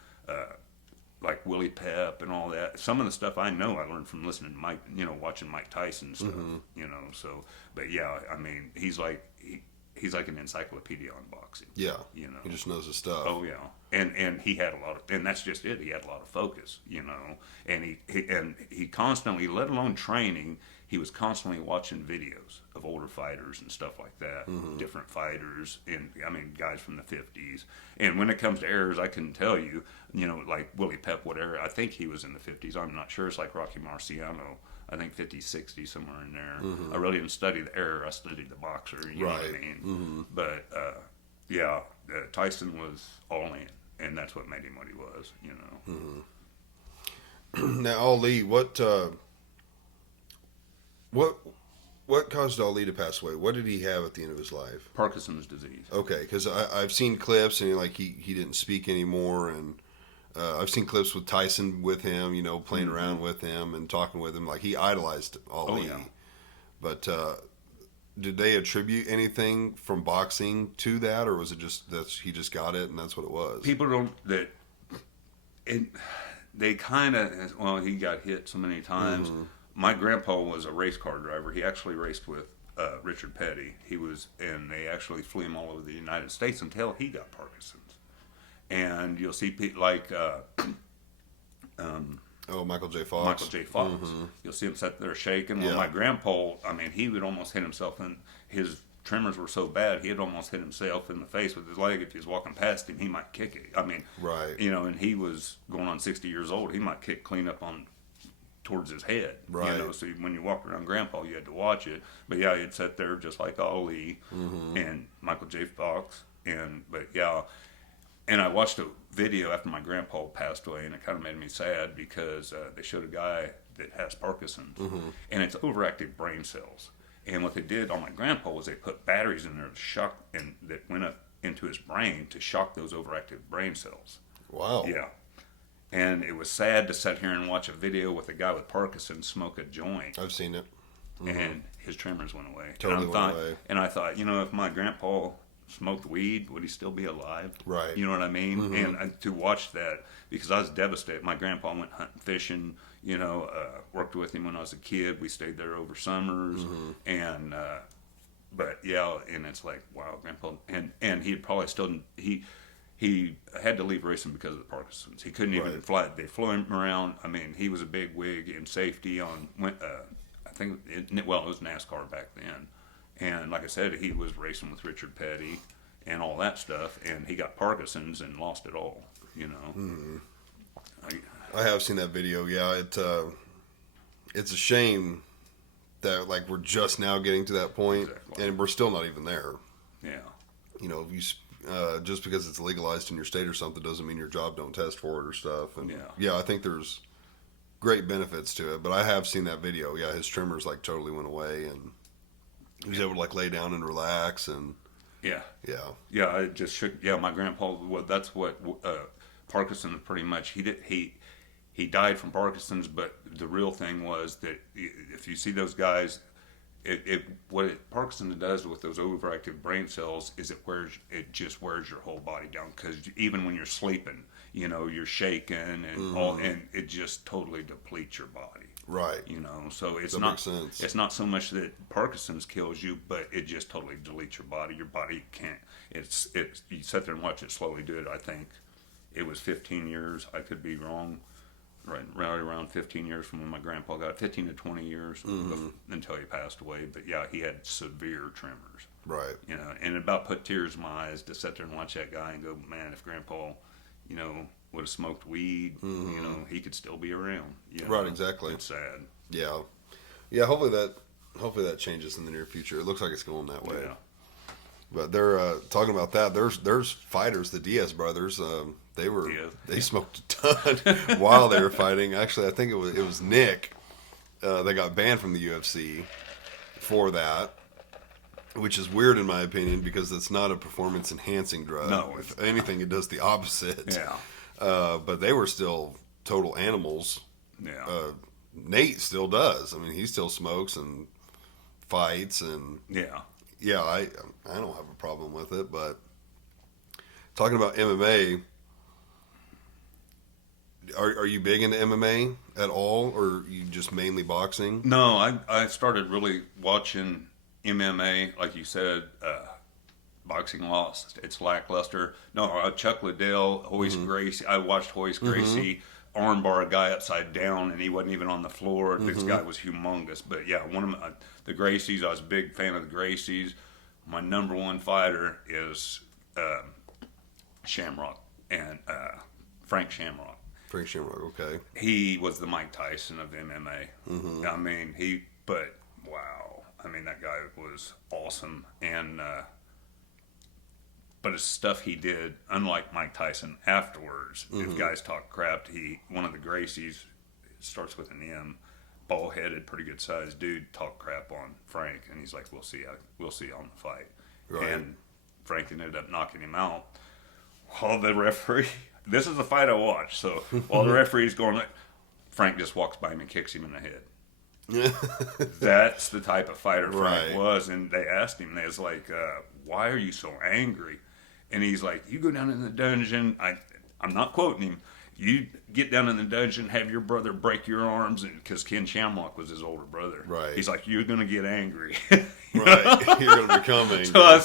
like Willie Pep and all that. Some of the stuff I know I learned from listening to Mike, watching Mike Tyson stuff, Mm-hmm. So, but yeah, I mean, he's like, he's like an encyclopedia on boxing. Yeah. You know. He just knows his stuff. Oh yeah, and he had a lot of, and that's just it. He had a lot of focus, and he constantly, let alone training, he was constantly watching videos of older fighters and stuff like that, different fighters, and I mean guys from the 50s. And when it comes to errors, I can tell you, like Willie Pep, whatever. I think he was in the 50s. I'm not sure. It's like Rocky Marciano. I think 50, 60, somewhere in there. I really didn't study the error. I studied the boxer. You know what I mean? But yeah, Tyson was all in, and that's what made him what he was. Now, Ali, what caused Ali to pass away? What did he have at the end of his life? Parkinson's disease. Okay, because I've seen clips and he didn't speak anymore, and I've seen clips with Tyson with him, playing around with him and talking with him. Like, he idolized Ali. Oh, yeah. But did they attribute anything from boxing to that, or was it just that he just got it and that's what it was? People don't they kind of, well, he got hit so many times. My grandpa was a race car driver. He actually raced with Richard Petty. And they actually flew him all over the United States until he got Parkinson's. And you'll see people like Michael J. Fox. Michael J. Fox. You'll see him sit there shaking. Well, Yeah. my grandpa, I mean, he would almost hit himself, and his tremors were so bad, he'd almost hit himself in the face with his leg. If he was walking past him, he might kick it. I mean, Right. and he was going on 60 years old. He might kick clean up towards his head. Right. So when you walked around Grandpa, you had to watch it. But yeah, he'd sit there just like Ali and Michael J. Fox. And I watched a video after my grandpa passed away, and it kind of made me sad because they showed a guy that has Parkinson's, and it's overactive brain cells. And what they did on my grandpa was they put batteries in there to shock, and that went up into his brain to shock those overactive brain cells. Wow. Yeah. And it was sad to sit here and watch a video with a guy with Parkinson's smoke a joint, I've seen it. and his tremors went away. Totally and went away. And I thought, if my grandpa smoked weed, would he still be alive? Right. You know what I mean? And to watch that, because I was devastated. My grandpa went hunting, fishing, worked with him when I was a kid. We stayed there over summers. And, but yeah, and it's like, wow, grandpa, and he'd probably still, he had to leave racing because of the Parkinson's. He couldn't even Right. fly. They flew him around. I mean, he was a big wig in safety on, I think, it was NASCAR back then. And like I said, he was racing with Richard Petty and all that stuff, and he got Parkinson's and lost it all, I have seen that video. Yeah, it's a shame that we're just now getting to that point, Exactly. and we're still not even there. Yeah. Just because it's legalized in your state or something doesn't mean your job don't test for it or stuff. And Yeah. I think there's great benefits to it. But I have seen that video. Yeah, his tremors totally went away, and he was able to lay down and relax. And Yeah. yeah, Yeah, it just shook. Yeah, my grandpa. Well, that's what Parkinson's pretty much. He died from Parkinson's, but the real thing was that if you see those guys, Parkinson's does with those overactive brain cells is it just wears your whole body down, because even when you're sleeping, you're shaking and and it just totally depletes your body. right. So it's That not makes sense. it's not so much that Parkinson's kills you, but it just totally deletes your body. Your body can't. It's you sit there and watch it slowly do it. I think it was 15 years. I could be wrong. Right around 15 years from when my grandpa got 15 to 20 years until he passed away. But yeah, he had severe tremors. Right. And it about put tears in my eyes to sit there and watch that guy and go, man, if Grandpa, would have smoked weed, he could still be around. Right, exactly. It's sad. Yeah. Yeah. Hopefully that changes in the near future. It looks like it's going that way. Yeah. But they're talking about that. There's fighters, the Diaz brothers. They smoked a ton while they were fighting. Actually, I think it was Nick. They got banned from the UFC for that, which is weird in my opinion because it's not a performance enhancing drug. No. If anything, it does the opposite. Yeah. But they were still total animals. Yeah. Nate still does. I mean, he still smokes and fights and. Yeah. Yeah, I don't have a problem with it, but talking about MMA, are you big into MMA at all, or are you just mainly boxing? No, I started really watching MMA, like you said, boxing lost. It's lackluster. No, Chuck Liddell, Hoist Gracie. I watched Hoist Gracie armbar a guy upside down, and he wasn't even on the floor. This guy was humongous. But yeah, one of the Gracies. I was a big fan of the Gracies. My number one fighter is Shamrock and Frank Shamrock. Frank Shamrock, okay. He was the Mike Tyson of MMA. I mean, but wow. I mean, that guy was awesome. And, but it's stuff he did, unlike Mike Tyson afterwards. If guys talk crap, one of the Gracies, starts with an M, bald-headed, pretty good sized dude, talked crap on Frank. And he's like, we'll see on the fight. Right. And Frank ended up knocking him out. While the referee, this is the fight I watched, so while the referee's going, Frank just walks by him and kicks him in the head. That's the type of fighter Frank was. And they asked him, they was like, why are you so angry? And he's like, you go down in the dungeon, I'm not quoting him, you get down in the dungeon, have your brother break your arms, because Ken Shamrock was his older brother. Right. He's like, you're going to get angry. Right. You're going to become angry. So I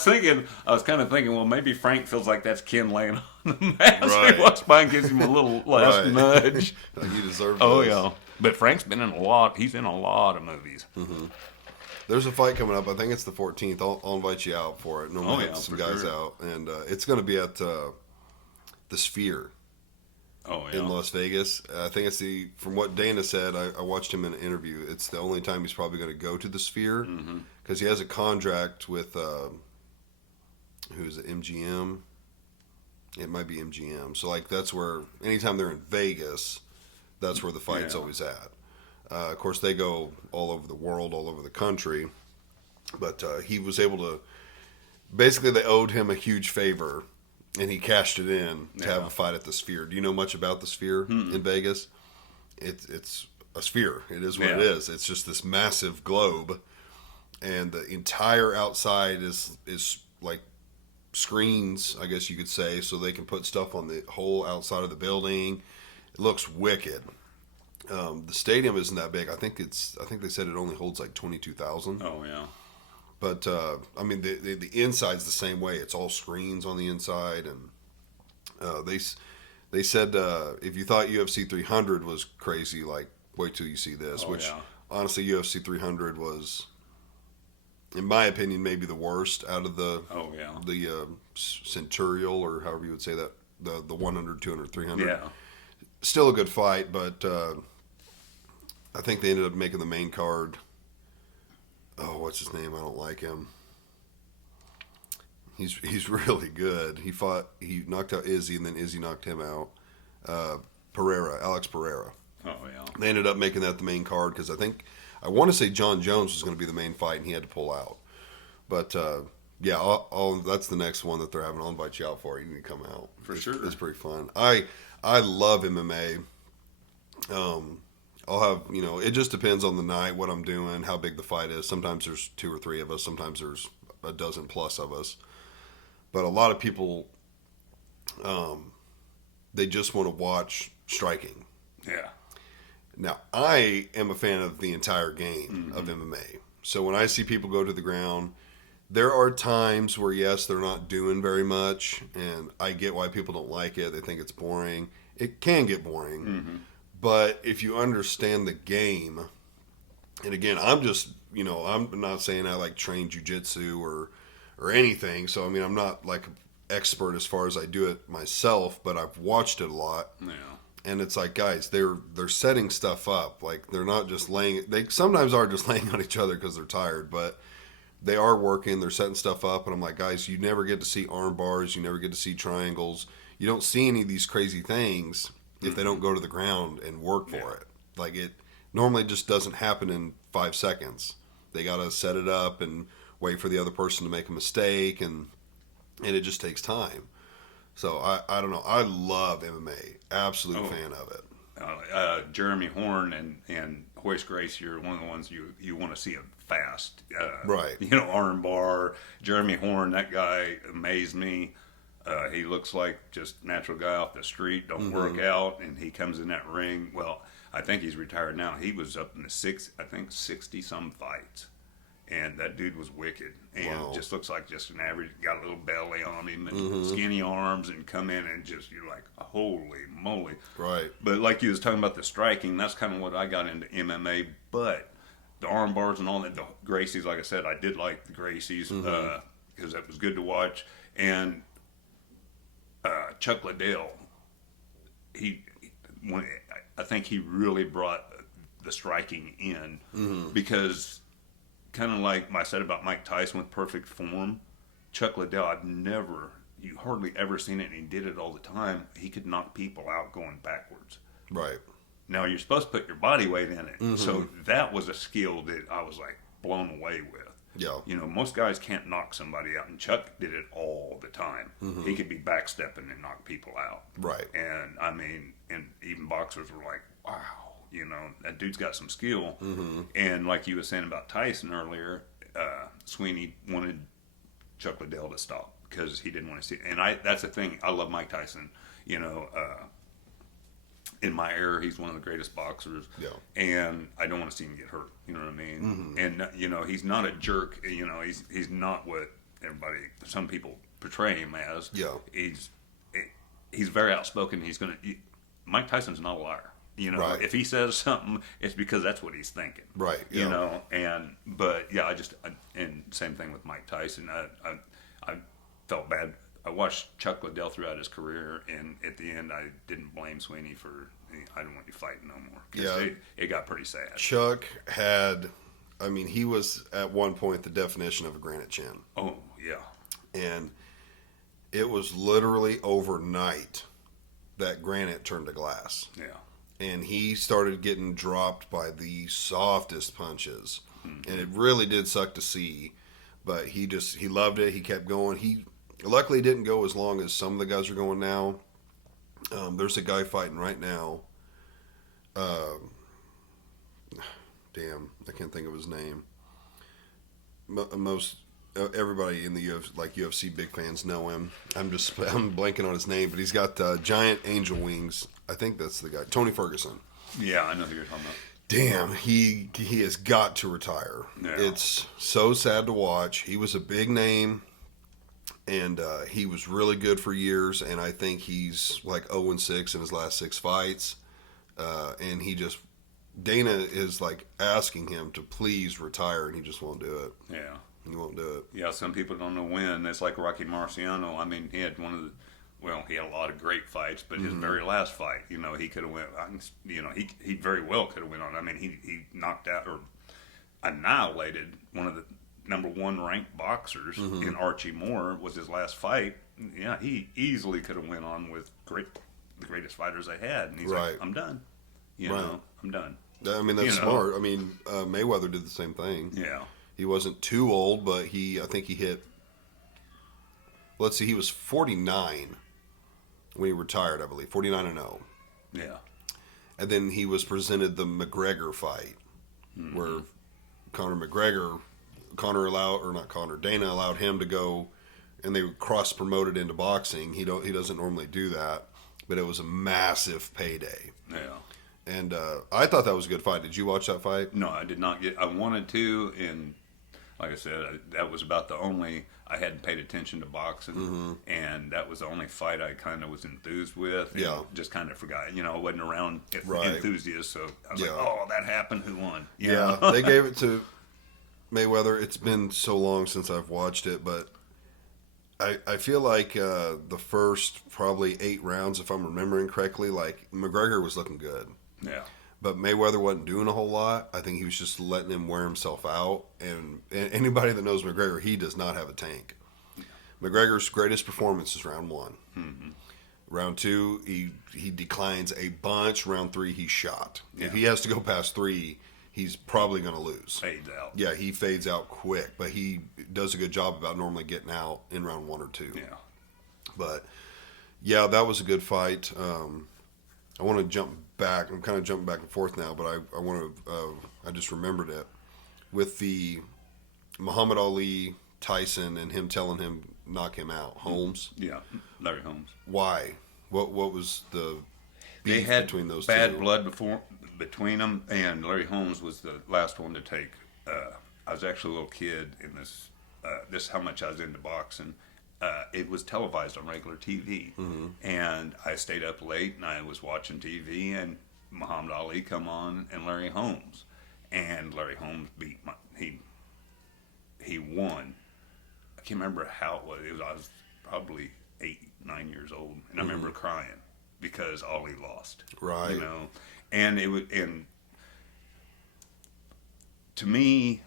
was kind of thinking, well, maybe Frank feels like that's Ken laying on the mat. So Right. he walks by and gives him a little last Right. nudge. Like, you deserve Oh, this. yeah. But Frank's been in he's in a lot of movies. There's a fight coming up. I think it's the 14th. I'll invite you out for it. Normally have some for guys sure. out. And it's going to be at the Sphere Oh, yeah. in Las Vegas. I think it's from what Dana said, I watched him in an interview. It's the only time he's probably going to go to the Sphere because he has a contract with, who's it, MGM? It might be MGM. So, like, that's where, anytime they're in Vegas, that's where the fight's always at. Of course, they go all over the world, all over the country. But he was able to, basically, they owed him a huge favor, and he cashed it in to have a fight at the Sphere. Do you know much about the Sphere in Vegas? It's a sphere. It is what it is. It's just this massive globe, and the entire outside is like screens, I guess you could say, so they can put stuff on the whole outside of the building. It looks wicked. The stadium isn't that big. I think they said it only holds like 22,000. Oh, yeah. But I mean, the inside's the same way. It's all screens on the inside, and they said if you thought UFC 300 was crazy, like, wait till you see this. Honestly, UFC 300 was, in my opinion, maybe the worst out of the Centurial, or however you would say that, the 100, 200, 300. Yeah. Still a good fight, but I think they ended up making the main card. Oh, what's his name? I don't like him. He's really good. He knocked out Izzy, and then Izzy knocked him out. Alex Pereira. Oh, yeah. They ended up making that the main card because I want to say John Jones was going to be the main fight, and he had to pull out. But yeah, that's the next one that they're having. I'll invite you out for it. You need to come out. For sure. It's pretty fun. I love MMA. I'll have, it just depends on the night, what I'm doing, how big the fight is. Sometimes there's 2 or 3 of us. Sometimes there's a dozen plus of us. But a lot of people, they just want to watch striking. Yeah. Now, I am a fan of the entire game of MMA. So when I see people go to the ground, there are times where, yes, they're not doing very much, and I get why people don't like it. They think it's boring. It can get boring. But if you understand the game, and again, I'm just, I'm not saying I like train jiu-jitsu or anything. So, I mean, I'm not like an expert as far as I do it myself, but I've watched it a lot. Yeah. And it's like, guys, they're setting stuff up. Like, they're not just they sometimes are just laying on each other because they're tired, but they are working. They're setting stuff up. And I'm like, guys, you never get to see arm bars. You never get to see triangles. You don't see any of these crazy things if they don't go to the ground and work for it. Like, it normally just doesn't happen in 5 seconds. They got to set it up and wait for the other person to make a mistake, and it just takes time. So I don't know. I love MMA. Absolute fan of it. Jeremy Horn and Hoist Gracie are one of the ones you want to see it fast. Right. Arm bar. Jeremy Horn, that guy amazed me. He looks like just natural guy off the street, don't work out, and he comes in that ring. Well, I think he's retired now. He was up in the 60 some fights. and that dude was wicked, and Wow. just looks like just an average. Got a little belly on him and skinny arms, and come in and just you're like, holy moly! Right. But like you was talking about the striking, that's kind of what I got into MMA. But the arm bars and all that, the Gracies, like I said, I did like the Gracies because that was good to watch. And Chuck Liddell, I think he really brought the striking in because kind of like I said about Mike Tyson with perfect form, Chuck Liddell, you hardly ever seen it, and he did it all the time. He could knock people out going backwards. Right. Now you're supposed to put your body weight in it, so that was a skill that I was like blown away with. Yeah. You know, most guys can't knock somebody out, and Chuck did it all the time. He could be backstepping and knock people out. Right. And I mean, and even boxers were like, wow, you know, that dude's got some skill. And like you were saying about Tyson earlier, Sweeney wanted Chuck Liddell to stop because he didn't want to see it. And that's the thing. I love Mike Tyson. You know, in my era, he's one of the greatest boxers. Yeah. And I don't want to see him get hurt. You know what I mean? And you know, he's not a jerk. You know, he's not what some people portray him as. Yeah. He's very outspoken. Mike Tyson's not a liar. You know, Right. if he says something, it's because that's what he's thinking. Right. Yeah. You know, but yeah, and same thing with Mike Tyson. I felt bad. I watched Chuck Liddell throughout his career, and at the end, I didn't blame Sweeney for. I don't want you fighting no more. 'Cause Yeah. it got pretty sad. Chuck he was at one point the definition of a granite chin. Oh yeah, And it was literally overnight that granite turned to glass. yeah, And he started getting dropped by the softest punches. And it really did suck to see. But he loved it. He kept going. He luckily didn't go as long as some of the guys are going now. There's a guy fighting right now. Damn, I can't think of his name. Most everybody in the UFC big fans know him. I'm blanking on his name, but he's got giant angel wings. I think that's the guy, Tony Ferguson. yeah. I know who you're talking about. Damn, he has got to retire. Yeah. It's so sad to watch. He was a big name, and he was really good for years. And I think he's like 0-6 in his last 6 fights. And Dana is like asking him to please retire, and he just won't do it. Yeah. He won't do it. Yeah, some people don't know when. It's like Rocky Marciano. I mean, he had he had a lot of great fights, but his very last fight, you know, he could have went. You know, he very well could have went on. I mean, he knocked out or annihilated one of the number 1 ranked boxers in Archie Moore. Was his last fight. Yeah, he easily could have went on with the greatest fighters they had, and he's Right. like, I'm done. You Right. know, I'm done. I mean, that's You know. smart. I mean, Mayweather did the same thing. Yeah. He wasn't too old, but I think he hit. Let's see, he was 49 when he retired, I believe, 49-0. Yeah. And then he was presented the McGregor fight, where Dana allowed him to go, and they cross promoted into boxing. He doesn't normally do that, but it was a massive payday. Yeah. And I thought that was a good fight. Did you watch that fight? No, I did not I wanted to, and like I said, that was about the only I hadn't paid attention to boxing, and that was the only fight I kind of was enthused with. And Yeah. just kind of forgot. You know, I wasn't around Right. enthusiasts, so I was Yeah. like, "Oh, that happened. Who won?" You Yeah, know? they gave it to Mayweather. It's been so long since I've watched it, but I feel like the first probably 8 rounds, if I'm remembering correctly, like McGregor was looking good. Yeah. But Mayweather wasn't doing a whole lot. I think he was just letting him wear himself out. And anybody that knows McGregor, he does not have a tank. McGregor's greatest performance is round 1. Mm-hmm. Round 2, he declines a bunch. Round 3, he's shot. Yeah. If he has to go past 3, he's probably going to lose. Fades out. Yeah, he fades out quick, but he does a good job about normally getting out in round 1 or 2. Yeah. But yeah, that was a good fight. I want to jump back. I'm kind of jumping back and forth now, but I want to. I just remembered it with the Muhammad Ali, Tyson, and him telling him knock him out. Holmes. Yeah. Larry Holmes. Why? What was the They beef had between those bad two? blood between them, and Larry Holmes was the last one to take I was actually a little kid in this. This is how much I was into boxing. It was televised on regular TV, and I stayed up late and I was watching TV, and Muhammad Ali come on and Larry Holmes, and Larry Holmes beat he won. I can't remember how it was. I was probably 8, 9 years old, and I remember crying because Ali lost. Right. You know, and it was to me,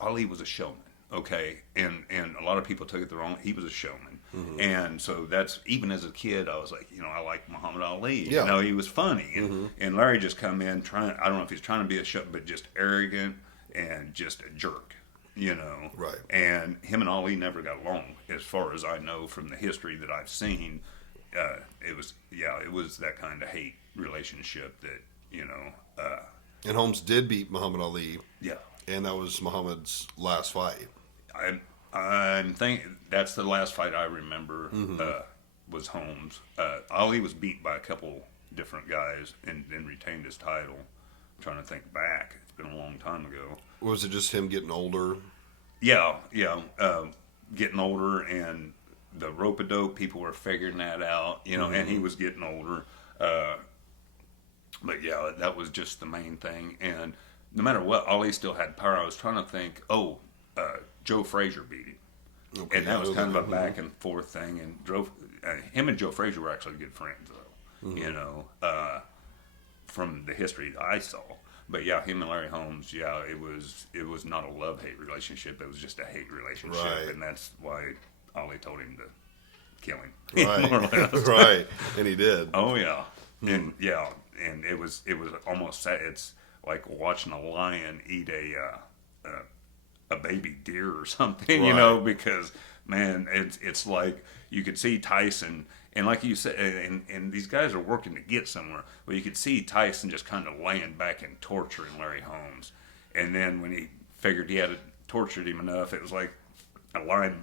Ali was a showman. Okay, and a lot of people took it the wrong. He was a showman, and so that's even as a kid, I was like, I like Muhammad Ali. Yeah. He was funny, and Larry just come in trying. I don't know if he's trying to be a show, but just arrogant and just a jerk. Right. And him and Ali never got along, as far as I know from the history that I've seen. It was that kind of hate relationship that. And Holmes did beat Muhammad Ali. Yeah. And that was Muhammad's last fight. I'm thinking that's the last fight I remember was Holmes. Ali was beat by a couple different guys and retained his title. I'm trying to think back. It's been a long time ago. Was it just him getting older? Yeah. Getting older, and the rope-a-dope, people were figuring that out, and he was getting older. But yeah, that was just the main thing. And no matter what, Ali still had power. I was trying to think, Joe Frazier beat him. Okay, And that was kind of a back and forth thing. And him and Joe Frazier were actually good friends, though, from the history that I saw. But yeah, him and Larry Holmes, it was not a love-hate relationship. It was just a hate relationship. Right. And that's why Ali told him to kill him. Right. More or less. Right. And he did. Oh, yeah. And it was almost sad. It's like watching a lion eat a baby deer or something, Right. because man, it's like you could see Tyson, and like you said, and these guys are working to get somewhere, but you could see Tyson just kind of laying back and torturing Larry Holmes, and then when he figured he had tortured him enough, it was like a lion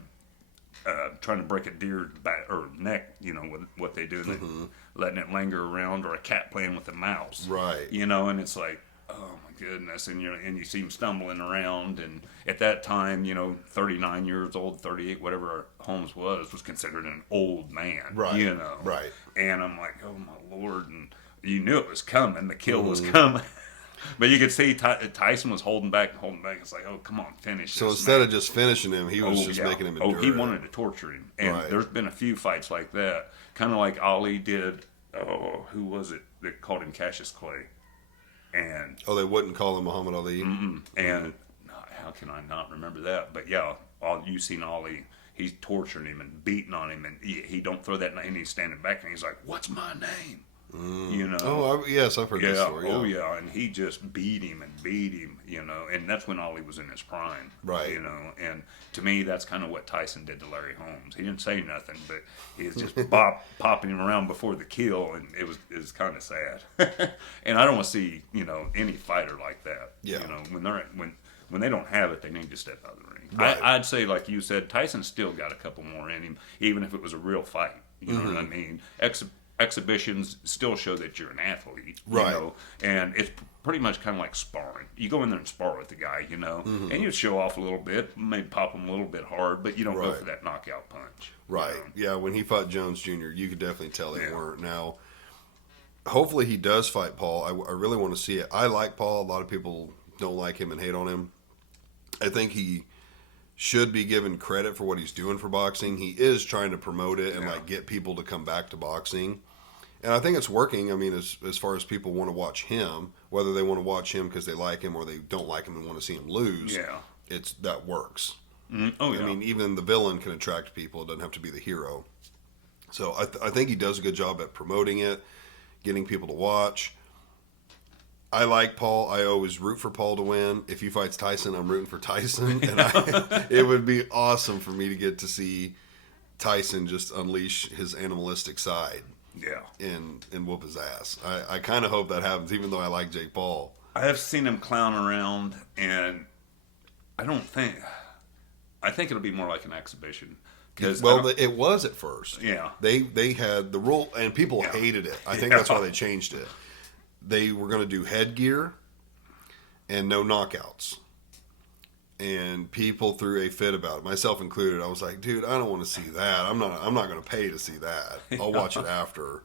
trying to break a deer's back or neck, with what they do, letting it linger around, or a cat playing with a mouse, Right. and it's like, oh my goodness, and you see him stumbling around, and at that time, 39 years old, 38, whatever Holmes was considered an old man, Right. Right. and I'm like, oh my Lord, and you knew it was coming, the kill was coming. But you could see Tyson was holding back. It's like, oh, come on, finish So this, instead man. of just finishing him, he was just making him endure. Oh, he wanted to torture him. And Right. there's been a few fights like that. Kind of like Ali did. Oh, who was it that called him Cassius Clay? And Oh, they wouldn't call him Muhammad Ali? and how can I not remember that? But yeah, you've seen Ali. He's torturing him and beating on him, and he don't throw that name. And he's standing back, and he's like, "What's my name?" Oh, yes, I've heard that story. Oh yeah, and he just beat him, and that's when Ali was in his prime, Right. And to me, that's kind of what Tyson did to Larry Holmes. He didn't say nothing, but he was just popping him around before the kill, and it was kind of sad. And I don't want to see any fighter like that. Yeah. When they don't have it, they need to step out of the ring. Right. I'd say, like you said, Tyson still got a couple more in him, even if it was a real fight. You know what I mean? Exhibitions still show that you're an athlete, Right. And it's pretty much kind of like sparring. You go in there and spar with the guy, and you show off a little bit, maybe pop him a little bit hard, but you don't go Right. for that knockout punch. Right. Yeah, when he fought Jones Jr., you could definitely tell they weren't. Now, hopefully he does fight Paul. I really want to see it. I like Paul. A lot of people don't like him and hate on him. I think he should be given credit for what he's doing for boxing. He is trying to promote it and get people to come back to boxing. And I think it's working. I mean, as far as people want to watch him, whether they want to watch him because they like him or they don't like him and want to see him lose, that works. Oh, yeah. I mean, even the villain can attract people. It doesn't have to be the hero. So I think he does a good job at promoting it, getting people to watch. I like Paul. I always root for Paul to win. If he fights Tyson, I'm rooting for Tyson. And it would be awesome for me to get to see Tyson just unleash his animalistic side. Yeah. And whoop his ass. I kind of hope that happens, even though I like Jake Paul. I have seen him clown around, and I think it'll be more like an exhibition. It was at first. Yeah. They had the rule, and people hated it. I think that's why they changed it. They were going to do headgear, and no knockouts. And people threw a fit about it, myself included. I was like, dude, I don't want to see that. I'm not going to pay to see that. I'll watch it after.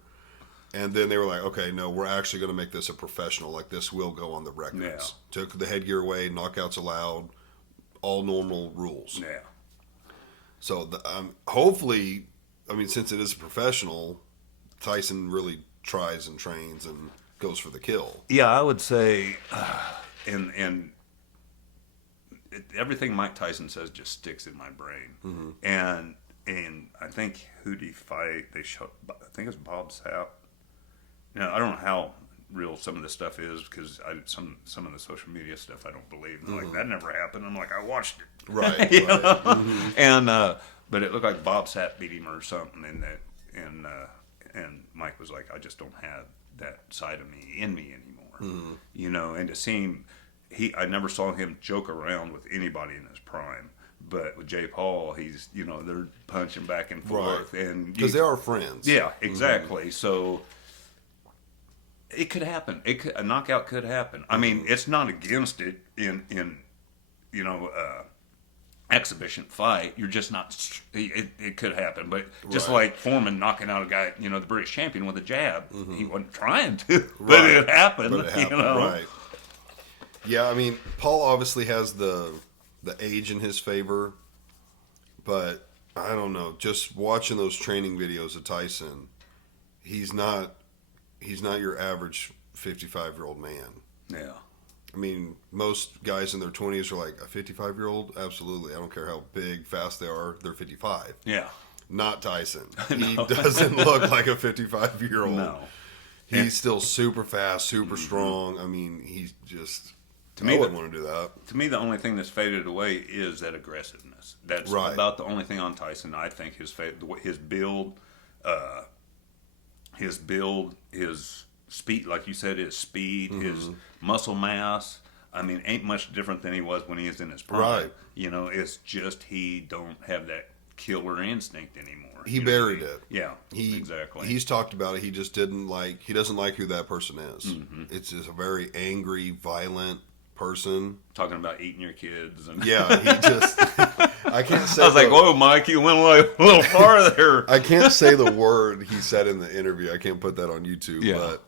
And then they were like, okay, no, we're actually going to make this a professional. Like, this will go on the records. Yeah. Took the headgear away, knockouts allowed, all normal rules. Yeah. So hopefully, I mean, since it is a professional, Tyson really tries and trains and goes for the kill. Yeah, I would say, everything Mike Tyson says just sticks in my brain. Mm-hmm. And I think who'd he fight? I think it's Bob Sapp. Now, I don't know how real some of this stuff is, because some of the social media stuff I don't believe. And like, that never happened. I'm like, I watched it. Right. You right. know? Mm-hmm. And but it looked like Bob Sapp beat him or something, and Mike was like, I just don't have that side of me in me anymore. Mm-hmm. You know, and to see him, I never saw him joke around with anybody in his prime. But with Jay Paul, he's, you know, they're punching back and forth, Right. and Because they are friends. yeah, exactly. Mm-hmm. So it could happen. A knockout could happen. I mean, it's not against it in you know, exhibition fight. You're just not. It could happen, but just Right. like Foreman knocking out a guy, you know, the British champion with a jab, he wasn't trying to, but Right. it happened. But it happened, you know? right. Yeah, I mean, Paul obviously has the age in his favor, but I don't know. Just watching those training videos of Tyson, he's not your average 55-year-old man. Yeah. I mean, most guys in their 20s are like, a 55-year-old? Absolutely. I don't care how big, fast they are. They're 55. Yeah. Not Tyson. He doesn't look like a 55-year-old. No. He's still super fast, super strong. I mean, he's just... To me, I wouldn't want to do that. To me, the only thing that's faded away is that aggressiveness. That's Right. about the only thing on Tyson. I think his build, his speed, like you said, his speed, his muscle mass. I mean, ain't much different than he was when he was in his prime. Right. You know, it's just he don't have that killer instinct anymore. He You know what I buried mean? it. Yeah, He exactly. He's talked about it. He just didn't like. He doesn't like who that person is. It's just a very angry, violent person. talking about eating your kids. And Yeah, he just. I can't say. I was like, "Whoa, Mike, you went a little farther." I can't say the word he said in the interview. I can't put that on YouTube. Yeah. But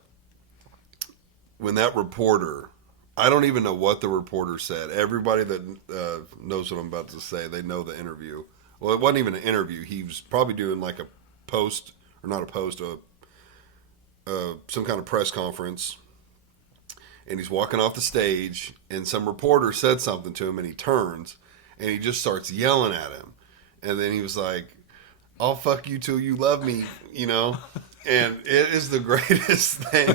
when that reporter, I don't even know what the reporter said. Everybody that knows what I'm about to say, they know the interview. Well, it wasn't even an interview. He was probably doing like a post, or not a post, some kind of press conference. And he's walking off the stage, and some reporter said something to him, and he turns, and he just starts yelling at him. And then he was like, I'll fuck you till you love me, you know? And it is the greatest thing.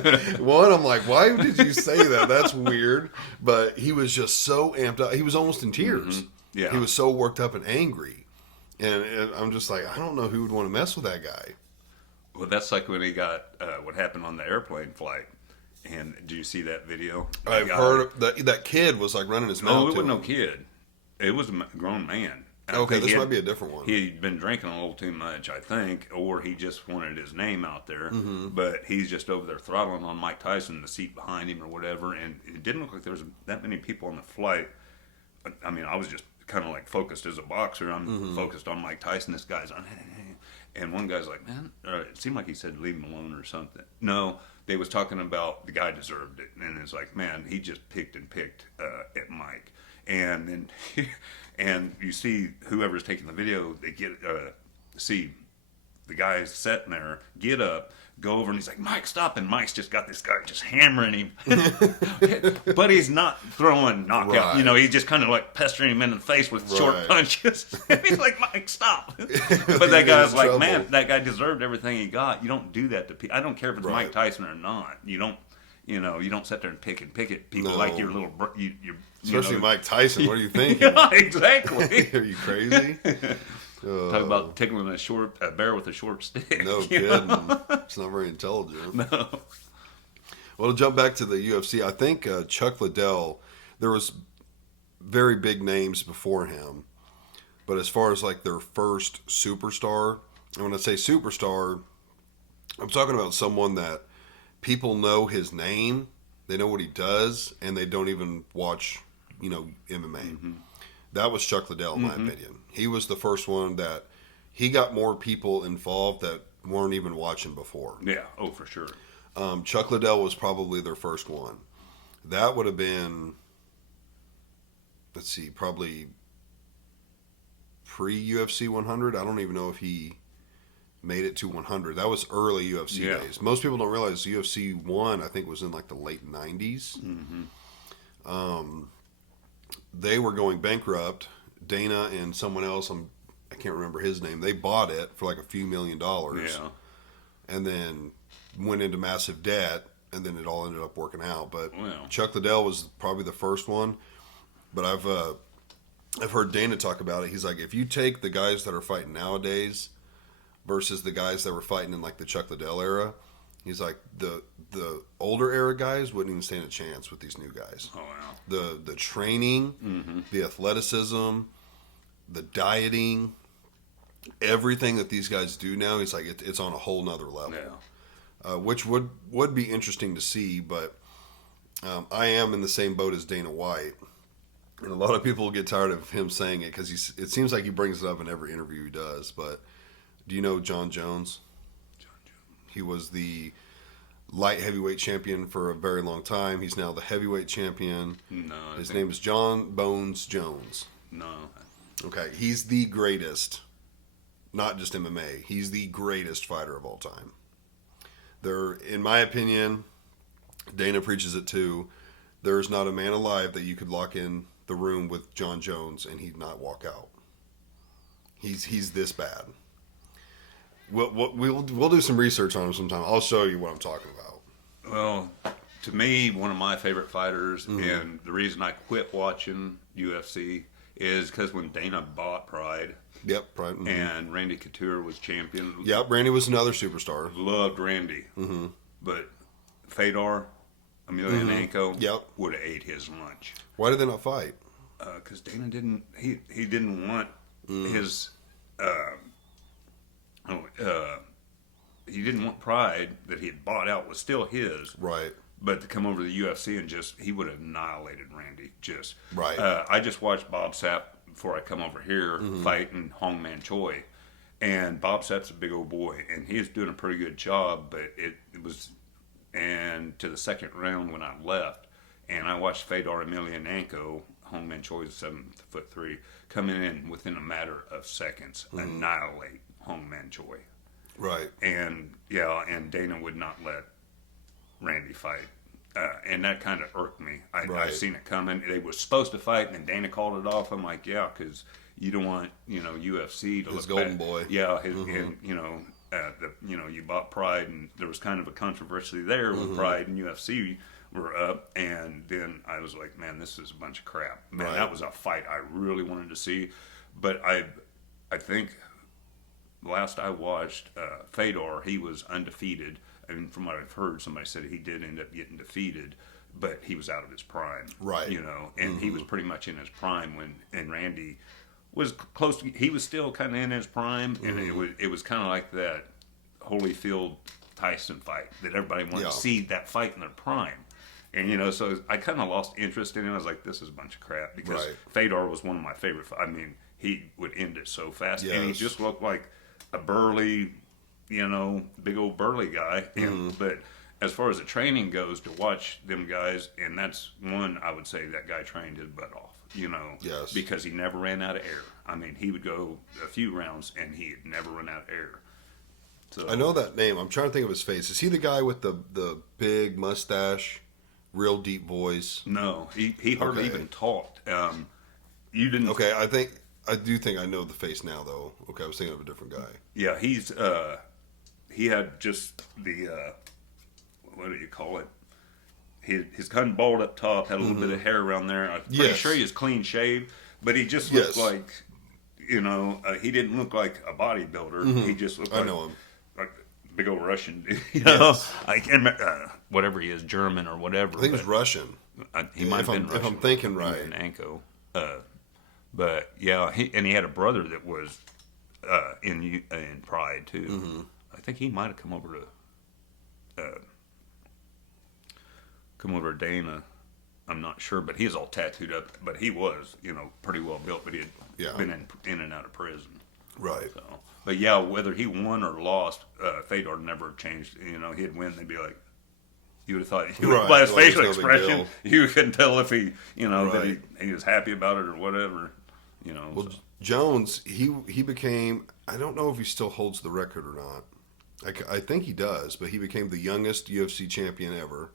One, I'm like, why did you say that? That's weird. But he was just so amped up. He was almost in tears. Mm-hmm. Yeah. He was so worked up and angry. And I'm just like, I don't know who would want to mess with that guy. Well, that's like when he got what happened on the airplane flight. And do you see that video? I've heard that kid was like running his mouth. No, it to wasn't no him. kid. It was a grown man. I Okay, think this he might be a different one. He'd been drinking a little too much, I think, or he just wanted his name out there. Mm-hmm. But he's just over there throttling on Mike Tyson, the seat behind him or whatever. And it didn't look like there was that many people on the flight. I mean, I was just kind of like focused as a boxer. I'm Mm-hmm. focused on Mike Tyson. This guy's on, and one guy's like, man, it seemed like he said leave him alone or something. No, they was talking about the guy deserved it, and it's like, man, he just picked at Mike, and then and you see whoever's taking the video, they get see the guy sitting there get up, go over, and he's like, Mike, stop, and Mike's just got this guy just hammering him, but he's not throwing knockout. Right. You know, he's just kind of like pestering him in the face with short Right. punches. He's like, Mike, stop. But that He's guy's in like, trouble. man, that guy deserved everything he got. You don't do that to people. I don't care if it's Right. Mike Tyson or not. You don't. You know, you don't sit there and pick at people No. like your little. Especially Mike Tyson. What are you thinking? Yeah, exactly. Are you crazy? Talk about tickling a bear with a short stick. No you kidding. know? It's not very intelligent. No. Well, to jump back to the UFC, I think Chuck Liddell, there was very big names before him, but as far as like their first superstar, and when I say superstar, I'm talking about someone that people know his name, They know what he does, and they don't even watch, MMA. That was Chuck Liddell, in my opinion. He was the first one that he got more people involved that weren't even watching before. Yeah. Oh, for sure. Chuck Liddell was probably their first one. That would have been, let's see, probably pre-UFC 100. I don't even know if he made it to 100. That was early UFC days. Most people don't realize UFC 1, I think, was in like the late 90s. They were going bankrupt. Dana and someone else, I can't remember his name, they bought it for like a few $1 million. Yeah. And then went into massive debt, and then it all ended up working out. But Wow. Chuck Liddell was probably the first one. But I've heard Dana talk about it. He's like, if you take the guys that are fighting nowadays versus the guys that were fighting in like the Chuck Liddell era, he's like, the older era guys wouldn't even stand a chance with these new guys. Oh, wow. The training, the athleticism, the dieting, everything that these guys do now, he's like, it's on a whole nother level. Yeah. Which would be interesting to see, but I am in the same boat as Dana White. And a lot of people get tired of him saying it because it seems like he brings it up in every interview he does. But do you know John Jones? He was the light heavyweight champion for a very long time. He's now the heavyweight champion. No. His name is John Bones Jones. No. Okay, he's the greatest, not just MMA. He's the greatest fighter of all time. In my opinion, Dana preaches it too. There's not a man alive that you could lock in the room with John Jones and he'd not walk out. He's this bad. We'll do some research on him sometime. I'll show you what I'm talking about. Well, to me, one of my favorite fighters, and the reason I quit watching UFC is because when Dana bought Pride, Yep, right. Mm-hmm. and Randy Couture was champion. Yep, Randy was another superstar. Loved Randy, but Fedor Emelianenko Yep. would have ate his lunch. Why did they not fight? Because Dana didn't. He didn't want his. He didn't want Pride that he had bought out was still his. Right. But to come over to the UFC and he would have annihilated Randy. Right. I just watched Bob Sapp before I come over here fighting Hong Man Choi. And Bob Sapp's a big old boy, and he was doing a pretty good job, but it was, and to the second round when I left, and I watched Fedor Emelianenko, Hong Man Choi is 7'3", coming in within a matter of seconds, annihilate Hong Man Choi. Right. And Dana would not let Randy fight. And that kind of irked me. I seen it coming. They were supposed to fight, and then Dana called it off. I'm like, yeah, because you don't want UFC to His look golden bad. boy. Yeah, and you bought Pride, and there was kind of a controversy there with Pride and UFC were up, and then I was like, man, this is a bunch of crap. Man, Right. that was a fight I really wanted to see, but I think last I watched Fedor, he was undefeated. And from what I've heard, somebody said he did end up getting defeated, but he was out of his prime. Right. And he was pretty much in his prime and Randy was close to, he was still kind of in his prime, and it was kind of like that Holyfield Tyson fight that everybody wanted to see that fight in their prime. And, so I kind of lost interest in it. I was like, this is a bunch of crap because Fedor was one of my favorite. I mean, he would end it so fast. Yes. And he just looked like a burly, big old burly guy. But as far as the training goes, to watch them guys, and that's one I would say that guy trained his butt off, Yes. because he never ran out of air. I mean, he would go a few rounds and he'd never run out of air. So I know that name. I'm trying to think of his face. Is he the guy with the big mustache, real deep voice? No, he hardly Okay. even talked. You didn't. Okay, I do think I know the face now, though. Okay, I was thinking of a different guy. Yeah, he had just the what do you call it? His kind of bald up top, had a little bit of hair around there. I'm pretty Yes. sure he was clean shaved, but he just looked Yes. like, he didn't look like a bodybuilder. He just looked like I know him. like a big old Russian dude. Yes. I can't remember, whatever he is, German or whatever. I think but it's Russian. he might have been Russian. If I'm thinking right. Anko. But yeah, he had a brother that was in Pride too. I think he might have come over to Commodore Dana, I'm not sure, but he's all tattooed up. But he was, pretty well built. But he had been in and out of prison. Right. So, but yeah, whether he won or lost, Fedor never changed. He'd win. They'd be like, you would have thought, by his like facial it's no big expression, deal. you couldn't tell if he, that Right. he was happy about it or whatever. Well, So. Jones, he became. I don't know if he still holds the record or not. I think he does, but he became the youngest UFC champion ever.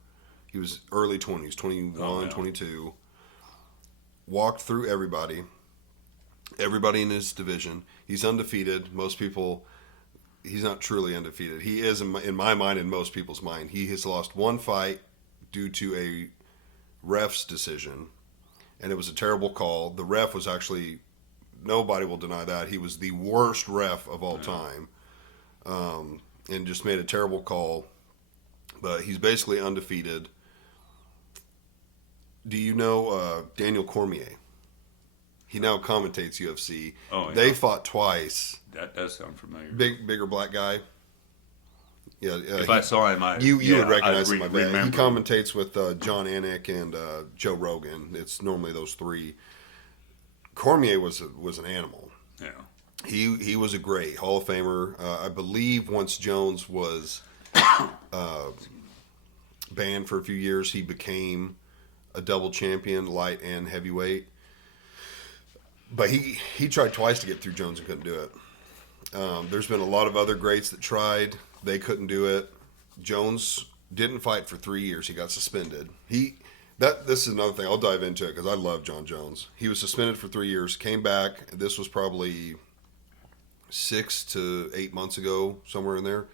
He was early 20s, 21, 22. Walked through everybody in his division. He's undefeated. Most people, he's not truly undefeated. He is, in my mind, in most people's mind. He has lost one fight due to a ref's decision, and it was a terrible call. The ref was actually, nobody will deny that. He was the worst ref of all time, and just made a terrible call. But he's basically undefeated. Do you know Daniel Cormier? He now commentates UFC. Oh, yeah. They fought twice. That does sound familiar. Bigger black guy. Yeah, If I saw him, you would recognize him. I bet. remember. He commentates with John Anik and Joe Rogan. It's normally those three. Cormier was an animal. Yeah. He was a great Hall of Famer. I believe once Jones was banned for a few years, he became a double champion, light and heavyweight. But he tried twice to get through Jones and couldn't do it. There's been a lot of other greats that tried. They couldn't do it. Jones didn't fight for 3 years. He got suspended. This is another thing. I'll dive into it because I love John Jones. He was suspended for 3 years, came back. This was probably 6 to 8 months ago, somewhere in there.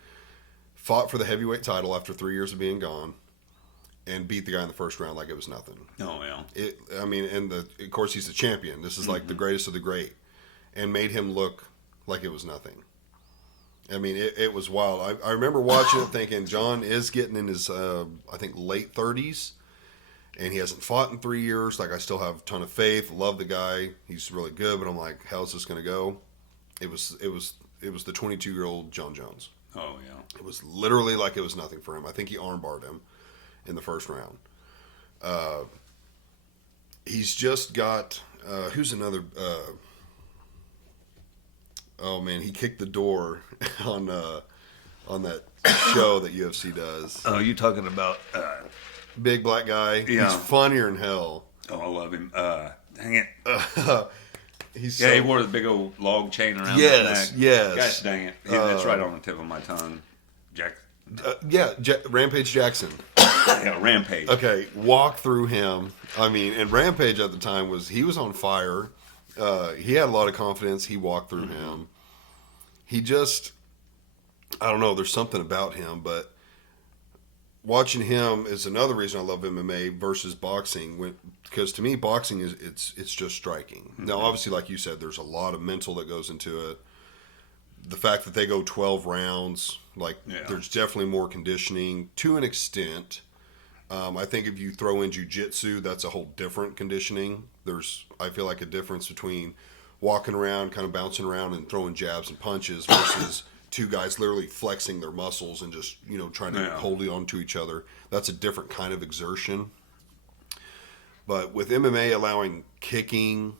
Fought for the heavyweight title after 3 years of being gone, and beat the guy in the first round like it was nothing. Oh, yeah. Of course, he's the champion. This is like the greatest of the great, and made him look like it was nothing. I mean, it was wild. I remember watching it thinking, John is getting in his, I think, late 30s, and he hasn't fought in 3 years. Like, I still have a ton of faith. Love the guy. He's really good, but I'm like, how's this going to go? It was the 22-year-old John Jones. Oh, yeah. It was literally like it was nothing for him. I think he armbarred him in the first round. He's just got who's another oh man, he kicked the door on that show that UFC does. Oh, you talking about Big black guy. Yeah. He's funnier than hell. oh, I love him. Dang it. He's Yeah, he wore the big old log chain around Yes, his neck. yes. Gosh dang it. That's right on the tip of my tongue. Jack. Rampage Jackson. Yeah, Rampage. Okay, walk through him. I mean, and Rampage at the time he was on fire. He had a lot of confidence. He walked through him. He just, I don't know. There's something about him, but watching him is another reason I love MMA versus boxing. Because to me, boxing it's just striking. Now, obviously, like you said, there's a lot of mental that goes into it. The fact that they go 12 rounds, there's definitely more conditioning to an extent. I think if you throw in jiu-jitsu, that's a whole different conditioning. I feel like a difference between walking around, kind of bouncing around and throwing jabs and punches versus two guys literally flexing their muscles and just, trying to hold on to each other. That's a different kind of exertion. But with MMA allowing kicking,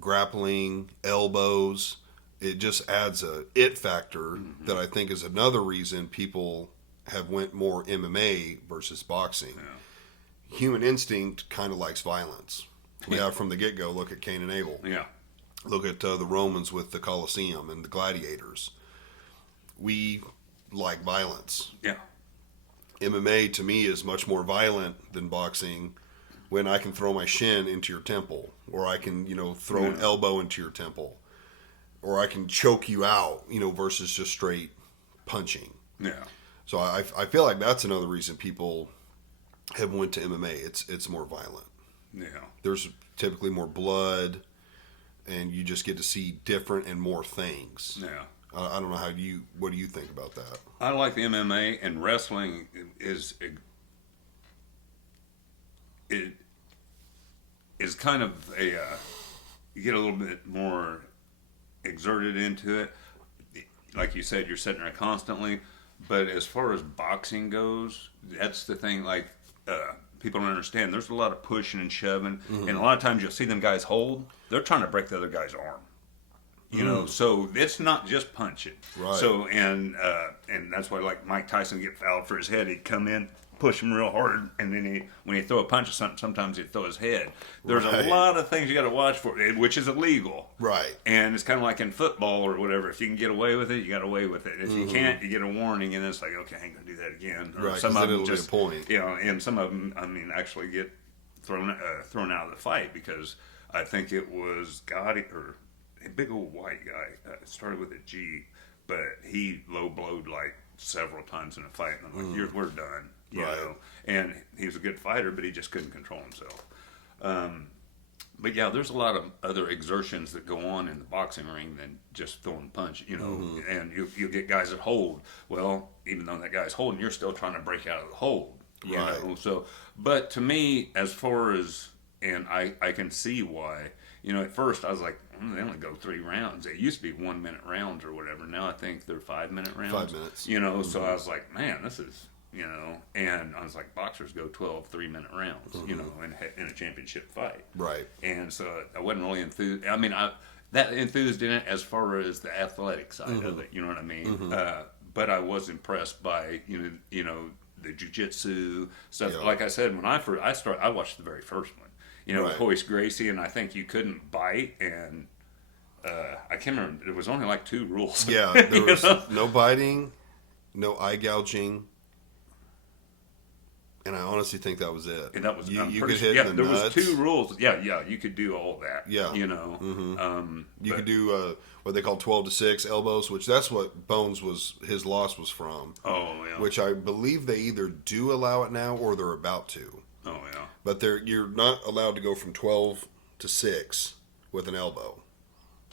grappling, elbows, it just adds a it factor that I think is another reason people have went more MMA versus boxing. Yeah. Human instinct kind of likes violence. We have from the get-go. Look at Cain and Abel. Yeah. Look at the Romans with the Colosseum and the gladiators. We like violence. Yeah. MMA to me is much more violent than boxing when I can throw my shin into your temple, or I can, throw an elbow into your temple, or I can choke you out, versus just straight punching. Yeah. So I feel like that's another reason people have went to MMA. It's more violent. Yeah. There's typically more blood, and you just get to see different and more things. Yeah. I don't know what do you think about that? I like the MMA, and wrestling is kind of you get a little bit more exerted into it. Like you said, you're sitting there constantly. But as far as boxing goes, that's the thing. Like people don't understand. There's a lot of pushing and shoving, and a lot of times you'll see them guys hold. They're trying to break the other guy's arm. You know, so it's not just punching. Right. So and that's why like Mike Tyson get fouled for his head. He'd come in, push him real hard, and then when he throw a punch or something, sometimes he'd throw his head. There's Right. a lot of things you got to watch for, which is illegal. Right. And it's kind of like in football or whatever. If you can get away with it, you got away with it. If you can't, you get a warning, and it's like, okay, I ain't gonna do that again. Or Right, 'cause some then of them it'll be a just, point. you know, and some of them, I mean, actually get thrown out of the fight because I think it was Gotti or a big old white guy. Started with a G, but he low blowed like several times in a fight, and I'm like, we're done. You Right. know, and he was a good fighter, but he just couldn't control himself. But yeah, there's a lot of other exertions that go on in the boxing ring than just throwing a punch, you know. And you get guys that hold. Well, even though that guy's holding, you're still trying to break out of the hold, you Right. know. So, but to me, as far as, and I can see why, you know, at first I was like, they only go 3 rounds. It used to be 1 minute rounds or whatever. Now I think they're 5 minute rounds. 5 minutes. You know, so I was like, man, this is, you know, and I was like, boxers go 12 3-minute rounds, you know, in a championship fight. Right. And so I wasn't really enthused. I mean, that enthused in it as far as the athletic side of it, you know what I mean? But I was impressed by, you know, the jiu-jitsu stuff. Yeah. Like I said, when I started, I watched the very first one, you know, Right. with Hoist Gracie, and I think you couldn't bite, and I can't remember, there was only like 2 rules. Yeah, there You was know? no biting, no eye gouging, and I honestly think that was it. And that was you I'm could pretty hit sure, the there nuts. was 2 rules. Yeah, you could do all that. Yeah. You know. You But- could do what they call 12-6 elbows, which that's what Bones his loss was from. Oh yeah. Which I believe they either do allow it now or they're about to. Oh yeah. But you're not allowed to go from 12-6 with an elbow.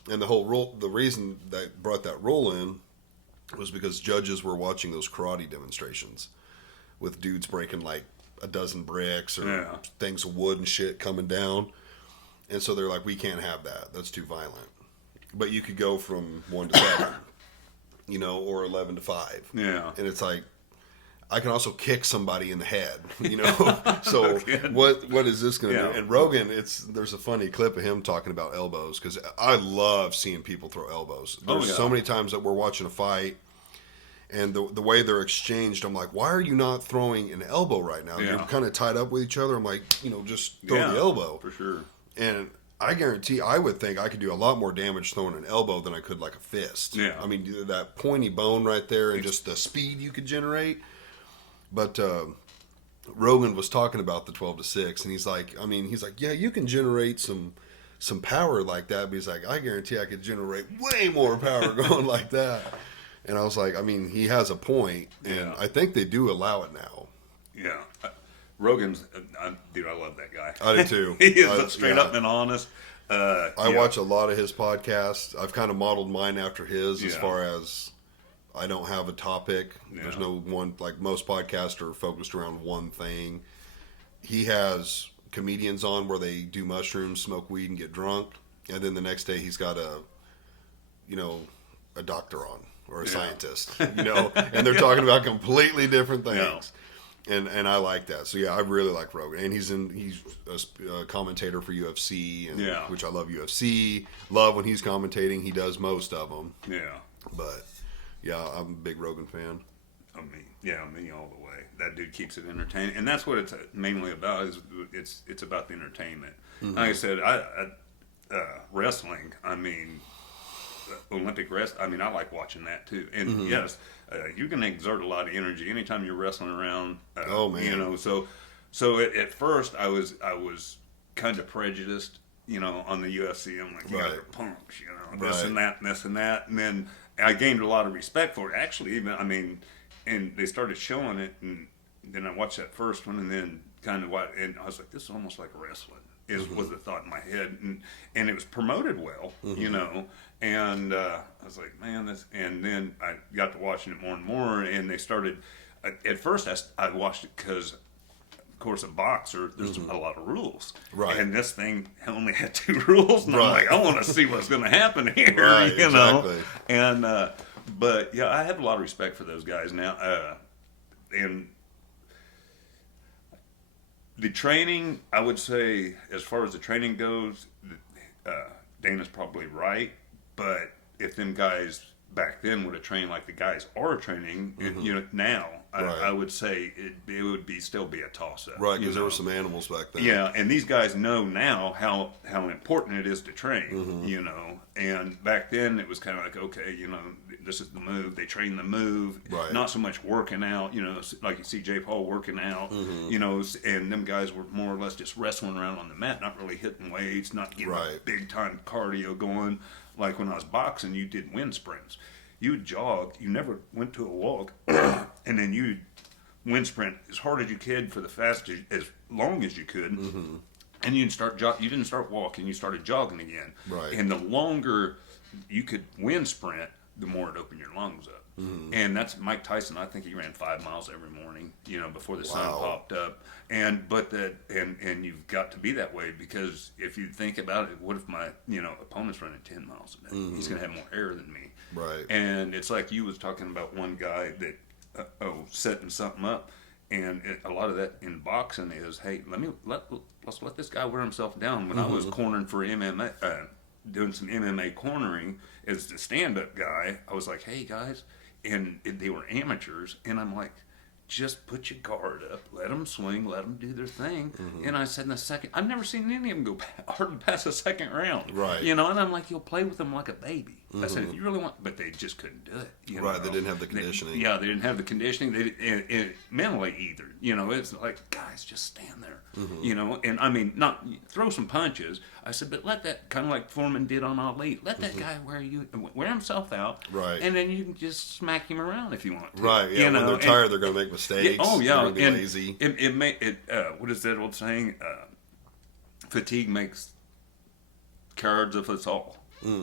And the reason that brought that rule in was because judges were watching those karate demonstrations with dudes breaking like a dozen bricks or Yeah. things of wood and shit coming down. And so they're like, we can't have that. That's too violent. But you could go from 1-7, you know, or 11-5. Yeah. And it's like, I can also kick somebody in the head, you know. So what is this going to Yeah. do? And Rogan, there's a funny clip of him talking about elbows because I love seeing people throw elbows. There's so many times that we're watching a fight, and the way they're exchanged, I'm like, why are you not throwing an elbow right now? Yeah. You're kind of tied up with each other. I'm like, you know, just throw Yeah, the elbow. for sure. And I guarantee, I would think I could do a lot more damage throwing an elbow than I could like a fist. Yeah. I mean, that pointy bone right there and just the speed you could generate. But Rogan was talking about the 12-6, and he's like, yeah, you can generate some power like that. But he's like, I guarantee I could generate way more power going like that. And I was like, I mean, he has a point, and Yeah. I think they do allow it now. Yeah. Rogan's, dude, I love that guy. I do too. He is straight yeah. up and honest. I Yeah. watch a lot of his podcasts. I've kind of modeled mine after his as Yeah. far as I don't have a topic. There's Yeah. no one, like most podcasts are focused around one thing. He has comedians on where they do mushrooms, smoke weed, and get drunk. And then the next day he's got a doctor on or a Yeah. scientist, and they're talking about completely different things. Yeah. And I like that. So yeah, I really like Rogan, and he's a commentator for UFC, and Yeah. which I love UFC. Love when he's commentating. He does most of them, Yeah. but yeah, I'm a big Rogan fan. Me all the way. That dude keeps it entertaining, and that's what it's mainly about. Is it's about the entertainment. Like I said, wrestling. I mean, Olympic wrestling. I mean, I like watching that too. And yes, you can exert a lot of energy anytime you're wrestling around. Oh, man. You know, so at first I was kind of prejudiced. You know, on the UFC, I'm like, you guys Right. are punks. You know, this Right. and that, and this and that, and then I gained a lot of respect for it. Actually, even and they started showing it, and then I watched that first one, and then kind of and I was like, this is almost like wrestling. Was the thought in my head, and it was promoted well, you know, and I was like, man, this, and then I got to watching it more and more, and they started. At first, I watched it because, of course, a boxer, there's a lot of rules, Right. And this thing only had 2 rules, and I'm Right. like, I want to see what's going to happen here, Right, you know, exactly. and but yeah, I have a lot of respect for those guys now, and The training, I would say, as far as the training goes, Dana's probably right. But if them guys back then would have trained like the guys are training, now Right. I would say it would still be a toss up. Right, because there were some animals back then. Yeah, and these guys know now how important it is to train, And back then it was kind of like, okay, this is the move. They train the move, Right. not so much working out, like you see Jay Paul working out, and them guys were more or less just wrestling around on the mat, not really hitting weights, not getting Right. big time cardio going. Like when I was boxing, you did wind sprints. You would jog, you never went to a walk, and then you'd wind sprint as hard as you could for as long as you could, and you didn't start walking, you started jogging again. Right. And the longer you could wind sprint, the more it opened your lungs up. And that's Mike Tyson. I think he ran 5 miles every morning, before the sun Wow. popped up. And you've got to be that way, because if you think about it, what if my opponent's running 10 miles a day? He's going to have more air than me. Right. And it's like you was talking about one guy that setting something up, and a lot of that in boxing is, hey, let's let this guy wear himself down. When I was cornering for MMA, doing some MMA cornering as the stand-up guy, I was like, hey guys, and they were amateurs, and I'm like, just put your guard up, let them swing, let them do their thing. And I said in the second, I've never seen any of them go hardly past the second round. Right. And I'm like, you'll play with them like a baby. I said, if you really want, but they just couldn't do it. Right, they didn't have the conditioning. They didn't have the conditioning. And mentally either. It's like, guys, just stand there. And I mean, not throw some punches. I said, but let that, kind of like Foreman did on Ali, let that guy wear himself out. Right. And then you can just smack him around if you want to. Right, yeah. When they're tired, they're going to make mistakes. Oh, yeah. They're going to be And lazy. what is that old saying? Fatigue makes cowards of us all.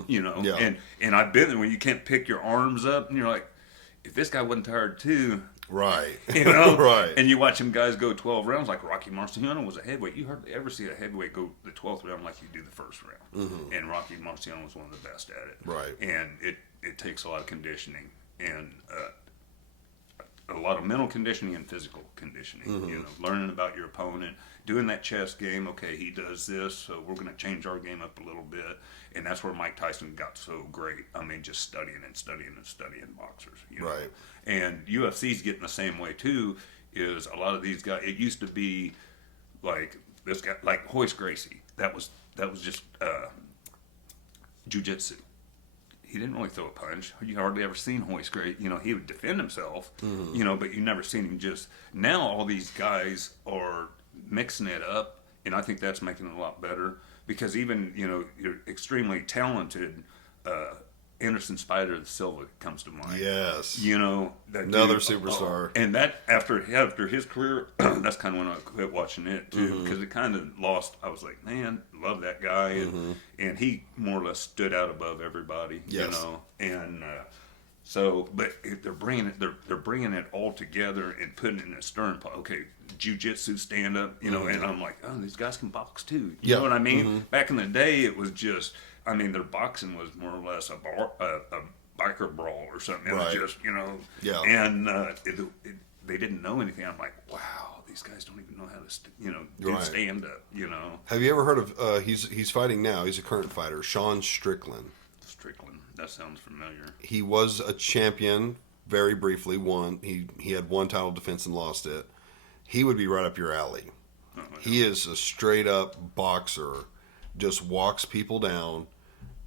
Yeah. And I've been there when you can't pick your arms up, and you're like, if this guy wasn't tired too, Right. right? And you watch them guys go 12 rounds, like Rocky Marciano was a heavyweight. You hardly ever see a heavyweight go the 12th round like you do the first round. And Rocky Marciano was one of the best at it. Right. And it takes a lot of conditioning and a lot of mental conditioning and physical conditioning. Learning about your opponent, doing that chess game. Okay, he does this, so we're going to change our game up a little bit. And that's where Mike Tyson got so great. I mean, just studying and studying and studying boxers. Right. And UFC's getting the same way too. Is a lot of these guys. It used to be like this guy, like Hoist Gracie. That was just jiu-jitsu. He didn't really throw a punch. You hardly ever seen Hoist Gracie. He would defend himself. But you never seen him just. Now all these guys are mixing it up, and I think that's making it a lot better. Because even, you're extremely talented, Anderson Spider Silva comes to mind. Yes. That Another dude, superstar. and that after his career, that's kind of when I quit watching it too, because it kind of lost. I was like, man, love that guy, and he more or less stood out above everybody. Yes. And so, but they're bringing it all together and putting it in a stern pot. Okay, jiu-jitsu stand up, and I'm like, oh, these guys can box too. You know what I mean? Back in the day, it was just, their boxing was more or less a biker brawl or something. It was just, Yeah. And they didn't know anything. I'm like, wow, these guys don't even know how to, do Right. stand up. Have you ever heard of? He's fighting now. He's a current fighter, Sean Strickland. Strickland, that sounds familiar. He was a champion very briefly. He had one title defense and lost it. He would be right up your alley. Oh, He is a straight up boxer. Just walks people down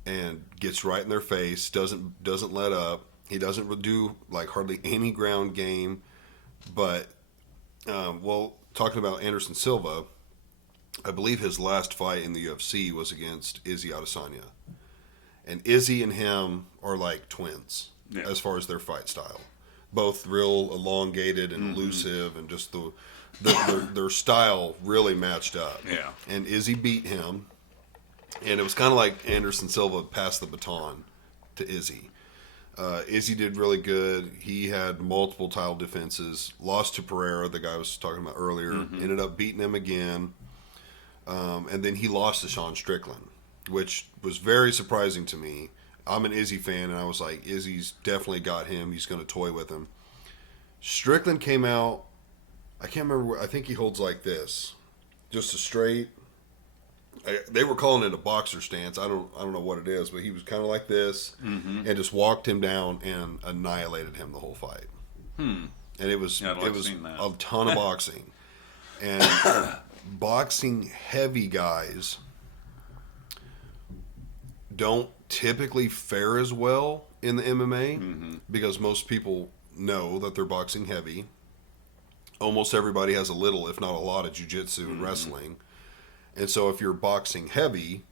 and gets right in their face. Doesn't let up. He doesn't do like hardly any ground game. But talking about Anderson Silva, I believe his last fight in the UFC was against Izzy Adesanya. And Izzy and him are like twins as far as their fight style. Both real elongated and elusive, and just their style really matched up. Yeah. And Izzy beat him, and it was kind of like Anderson Silva passed the baton to Izzy. Izzy did really good. He had multiple title defenses. Lost to Pereira, the guy I was talking about earlier. Ended up beating him again. And then he lost to Sean Strickland, which was very surprising to me. I'm an Izzy fan, and I was like, Izzy's definitely got him. He's going to toy with him. Strickland came out, I can't remember, I think he holds like this. just a straight. They were calling it a boxer stance. I don't know what it is, but he was kind of like this, and just walked him down and annihilated him the whole fight. And it was Yeah, I'd like it was seen that. a ton of boxing, and boxing heavy guys don't typically fare as well in the MMA because most people know that they're boxing heavy. Almost everybody has a little, if not a lot, of jiu-jitsu and wrestling. And so if you're boxing heavy,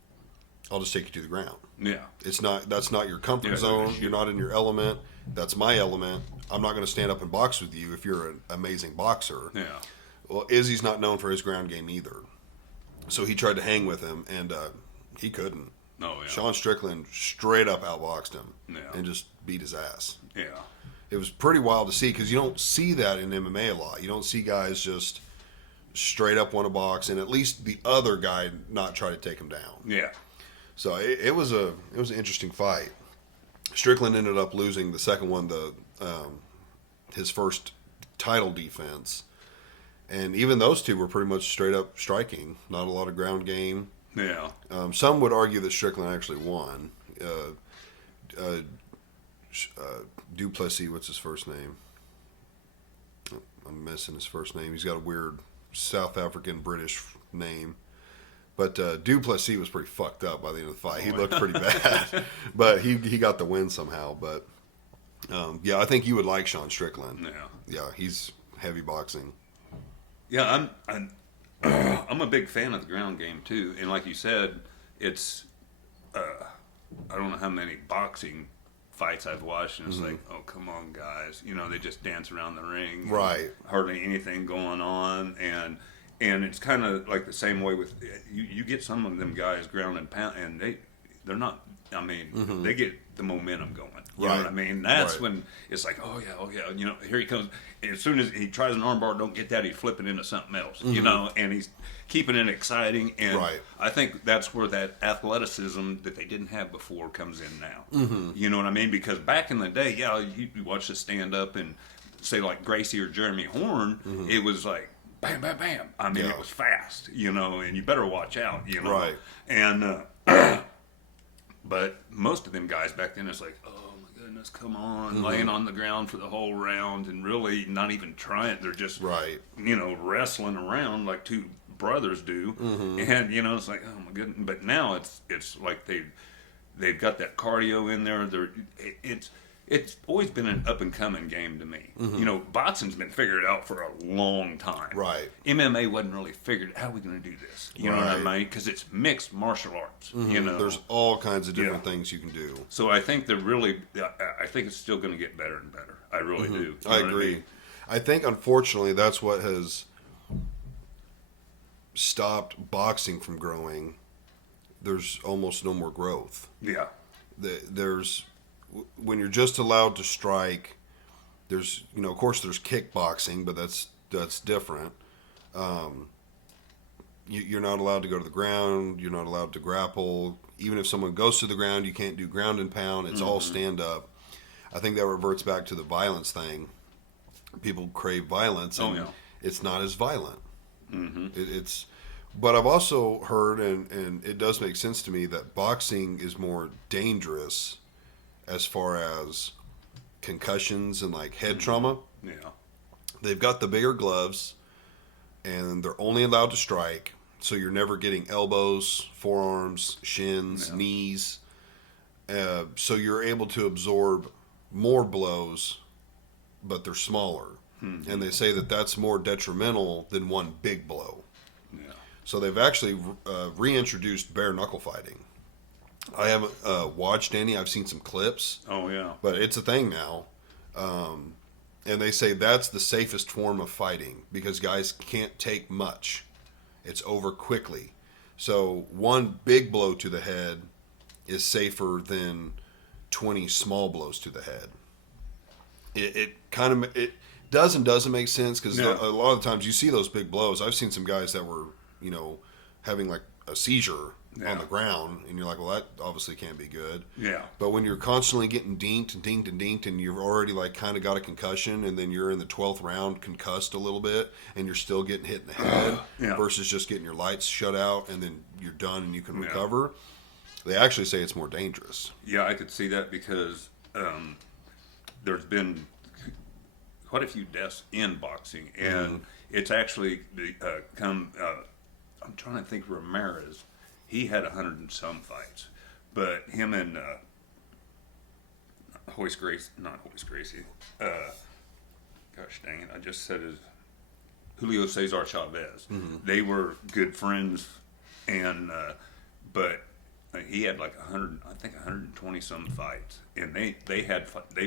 I'll just take you to the ground. Yeah. That's not your comfort Yeah, zone. sure. You're not in your element. That's my element. I'm not going to stand up and box with you if you're an amazing boxer. Yeah. Well, Izzy's not known for his ground game either. So he tried to hang with him, and he couldn't. Oh, yeah. Sean Strickland straight up outboxed him Yeah. and just beat his ass. Yeah. It was pretty wild to see because you don't see that in MMA a lot. You don't see guys just straight up want to box and at least the other guy not try to take him down. Yeah. So it was an interesting fight. Strickland ended up losing the second one, his first title defense, and even those two were pretty much straight up striking. Not a lot of ground game. Yeah. Some would argue that Strickland actually won. Duplessis, what's his first name? I'm missing his first name. He's got a weird South African British name. But Duplessis was pretty fucked up by the end of the fight. He looked pretty bad, but he got the win somehow. But yeah, I think you would like Sean Strickland. Yeah, he's heavy boxing. Yeah, I'm a big fan of the ground game too, and like you said, it's I don't know how many boxing fights I've watched, and it's like, oh come on guys, they just dance around the ring, Right? Hardly anything going on, and it's kind of like the same way with you get some of them guys ground and pound, and they're not. I mean, they get the momentum going. You know what I mean? That's when it's like, oh yeah, here he comes. As soon as he tries an armbar, don't get that, he's flipping into something else, and he's keeping it exciting. And I think that's where that athleticism that they didn't have before comes in now. You know what I mean? Because back in the day, you watch the stand up and say like Gracie or Jeremy Horn, it was like, bam, bam, bam. I mean, it was fast, and you better watch out, Right. And, but most of them guys back then, it's like, oh my goodness, come on, laying on the ground for the whole round and really not even trying. They're just, wrestling around like two brothers do. And, it's like, oh my goodness. But now it's like they've got that cardio in there. It's always been an up-and-coming game to me. Boxing's been figured out for a long time. Right. MMA wasn't really figured, how are we going to do this? You know what I mean? Because it's mixed martial arts. There's all kinds of different things you can do. So I think I think it's still going to get better and better. I really do. You know I agree. I think, unfortunately, that's what has stopped boxing from growing. There's almost no more growth. Yeah. When you're just allowed to strike, there's, of course there's kickboxing, but that's different. You're not allowed to go to the ground. You're not allowed to grapple. Even if someone goes to the ground, you can't do ground and pound. It's all stand up. I think that reverts back to the violence thing. People crave violence, and it's not as violent. But I've also heard, and it does make sense to me, that boxing is more dangerous as far as concussions and like head trauma. Yeah. They've got the bigger gloves and they're only allowed to strike. So you're never getting elbows, forearms, shins, knees. So you're able to absorb more blows, but they're smaller. And they say that that's more detrimental than one big blow. Yeah. So they've actually reintroduced bare knuckle fighting. I haven't watched any. I've seen some clips. Oh, yeah. But it's a thing now. And they say that's the safest form of fighting because guys can't take much. It's over quickly. So one big blow to the head is safer than 20 small blows to the head. It kind of does and doesn't make sense because a lot of times you see those big blows. I've seen some guys that were, having like a seizure on the ground, and you're like, well, that obviously can't be good. Yeah. But when you're constantly getting dinked and dinked and dinked, and you've already like kind of got a concussion, and then you're in the 12th round concussed a little bit, and you're still getting hit in the head, Yeah. versus just getting your lights shut out, and then you're done and you can Yeah. recover. They actually say it's more dangerous. Yeah, I could see that because there's been quite a few deaths in boxing, and it's actually come. I'm trying to think. Ramirez, he had 100 and some fights, but him and not Hoist Gracie. Gosh dang it! I just said his Julio Cesar Chavez. They were good friends, and but he had like 100, I think 120 some fights, and they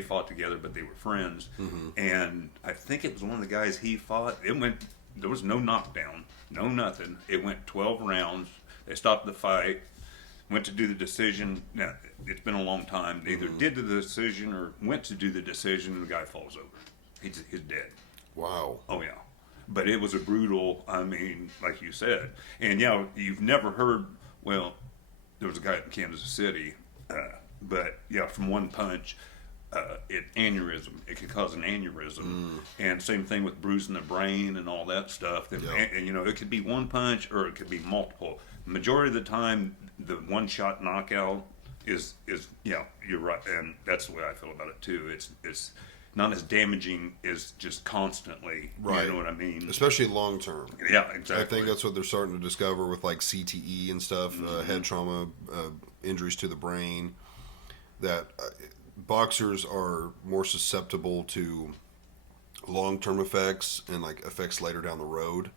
fought together, but they were friends. And I think it was one of the guys he fought. There was no knockdown, no nothing. It went 12 rounds. They stopped the fight, went to do the decision. Now it's been a long time. They either did the decision or went to do the decision, and the guy falls over. He's dead. Wow. Oh yeah, but it was a brutal. I mean, like you said, and you've never heard. Well, there was a guy in Kansas City, but yeah, from one punch, aneurysm. It could cause an aneurysm, and same thing with bruising the brain and all that stuff. And, it could be one punch or it could be multiple. Majority of the time, the one shot knockout is you're right, and that's the way I feel about it too. It's not as damaging as just constantly. Right. You know what I mean? Especially long term. Yeah, exactly. I think that's what they're starting to discover with like CTE and stuff, head trauma, injuries to the brain, that boxers are more susceptible to long-term effects and like effects later down the road.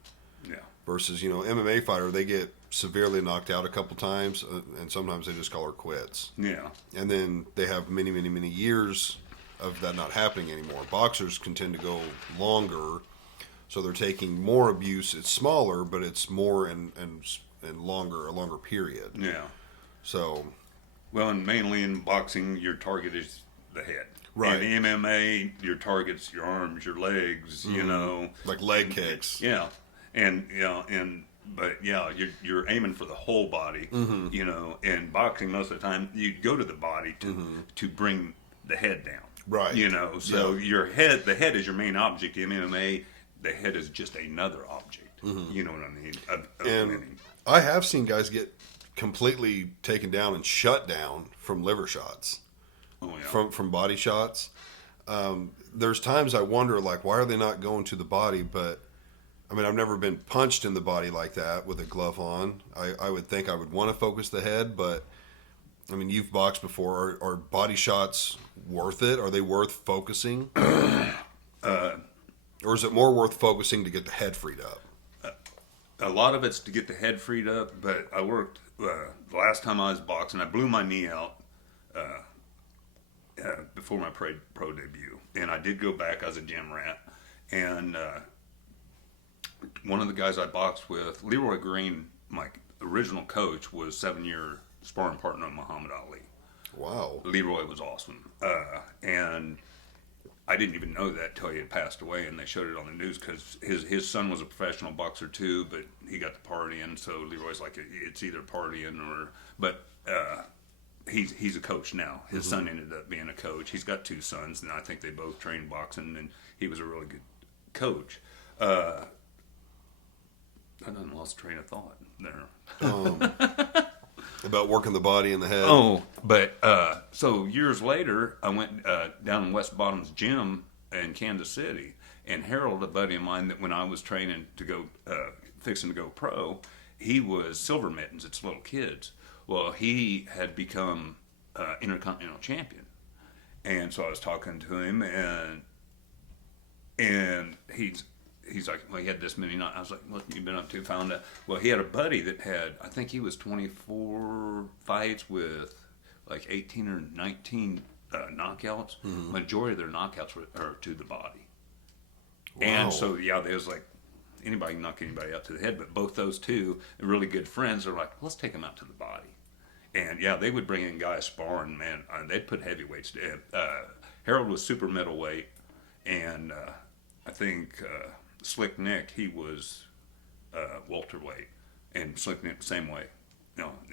Yeah. Versus, MMA fighter, they get severely knocked out a couple times, and sometimes they just call her quits. Yeah. And then they have many, many, many years of that not happening anymore. Boxers can tend to go longer, so they're taking more abuse. It's smaller, but it's more and longer, a longer period. Yeah. So, Well, and mainly in boxing, your target is the head. Right. In MMA, your target's your arms, your legs. like leg kicks. Yeah, but you're aiming for the whole body. In boxing, most of the time, you go to the body to bring the head down. Right. So the head is your main object. In MMA, the head is just another object. You know what I mean? And I have seen guys get completely taken down and shut down from liver shots, from body shots. There's times I wonder, like, why are they not going to the body? But I mean, I've never been punched in the body like that with a glove on. I would think I would want to focus the head, but I mean, you've boxed before. Are body shots worth it? Are they worth focusing? Or is it more worth focusing to get the head freed up? A lot of it's to get the head freed up, but I worked the last time I was boxing. I blew my knee out before my pro debut, and I did go back as a gym rat. And one of the guys I boxed with, Leroy Green, my original coach, was 7-year sparring partner of Muhammad Ali. Wow. Leroy was awesome, and I didn't even know that till he had passed away, and they showed it on the news because his son was a professional boxer too, but he got the partying, so Leroy's like, it's either partying or, but he's a coach now. His son ended up being a coach. He's got 2 sons, and I think they both trained boxing, and he was a really good coach. I done lost train of thought there. About working the body and the head. Oh, but so years later, I went down in West Bottom's gym in Kansas City, and Harold, a buddy of mine, that when I was training to go, fixing to go pro, he was Silver Mittens. It's little kids. Well, he had become Intercontinental Champion, and so I was talking to him, and he's like, well, he had this many nights. I was like, what have you been up to? Found out. Well, he had a buddy that had, I think he was 24 fights with like 18 or 19 knockouts. Majority of their knockouts are to the body. Wow. And so, they was like, anybody can knock anybody out to the head, but both those two, really good friends, are like, let's take them out to the body. And they would bring in guys sparring, man. They'd put heavyweights. Harold was super middleweight, and I think Slick Nick, he was welterweight, and Slick Nick the same way.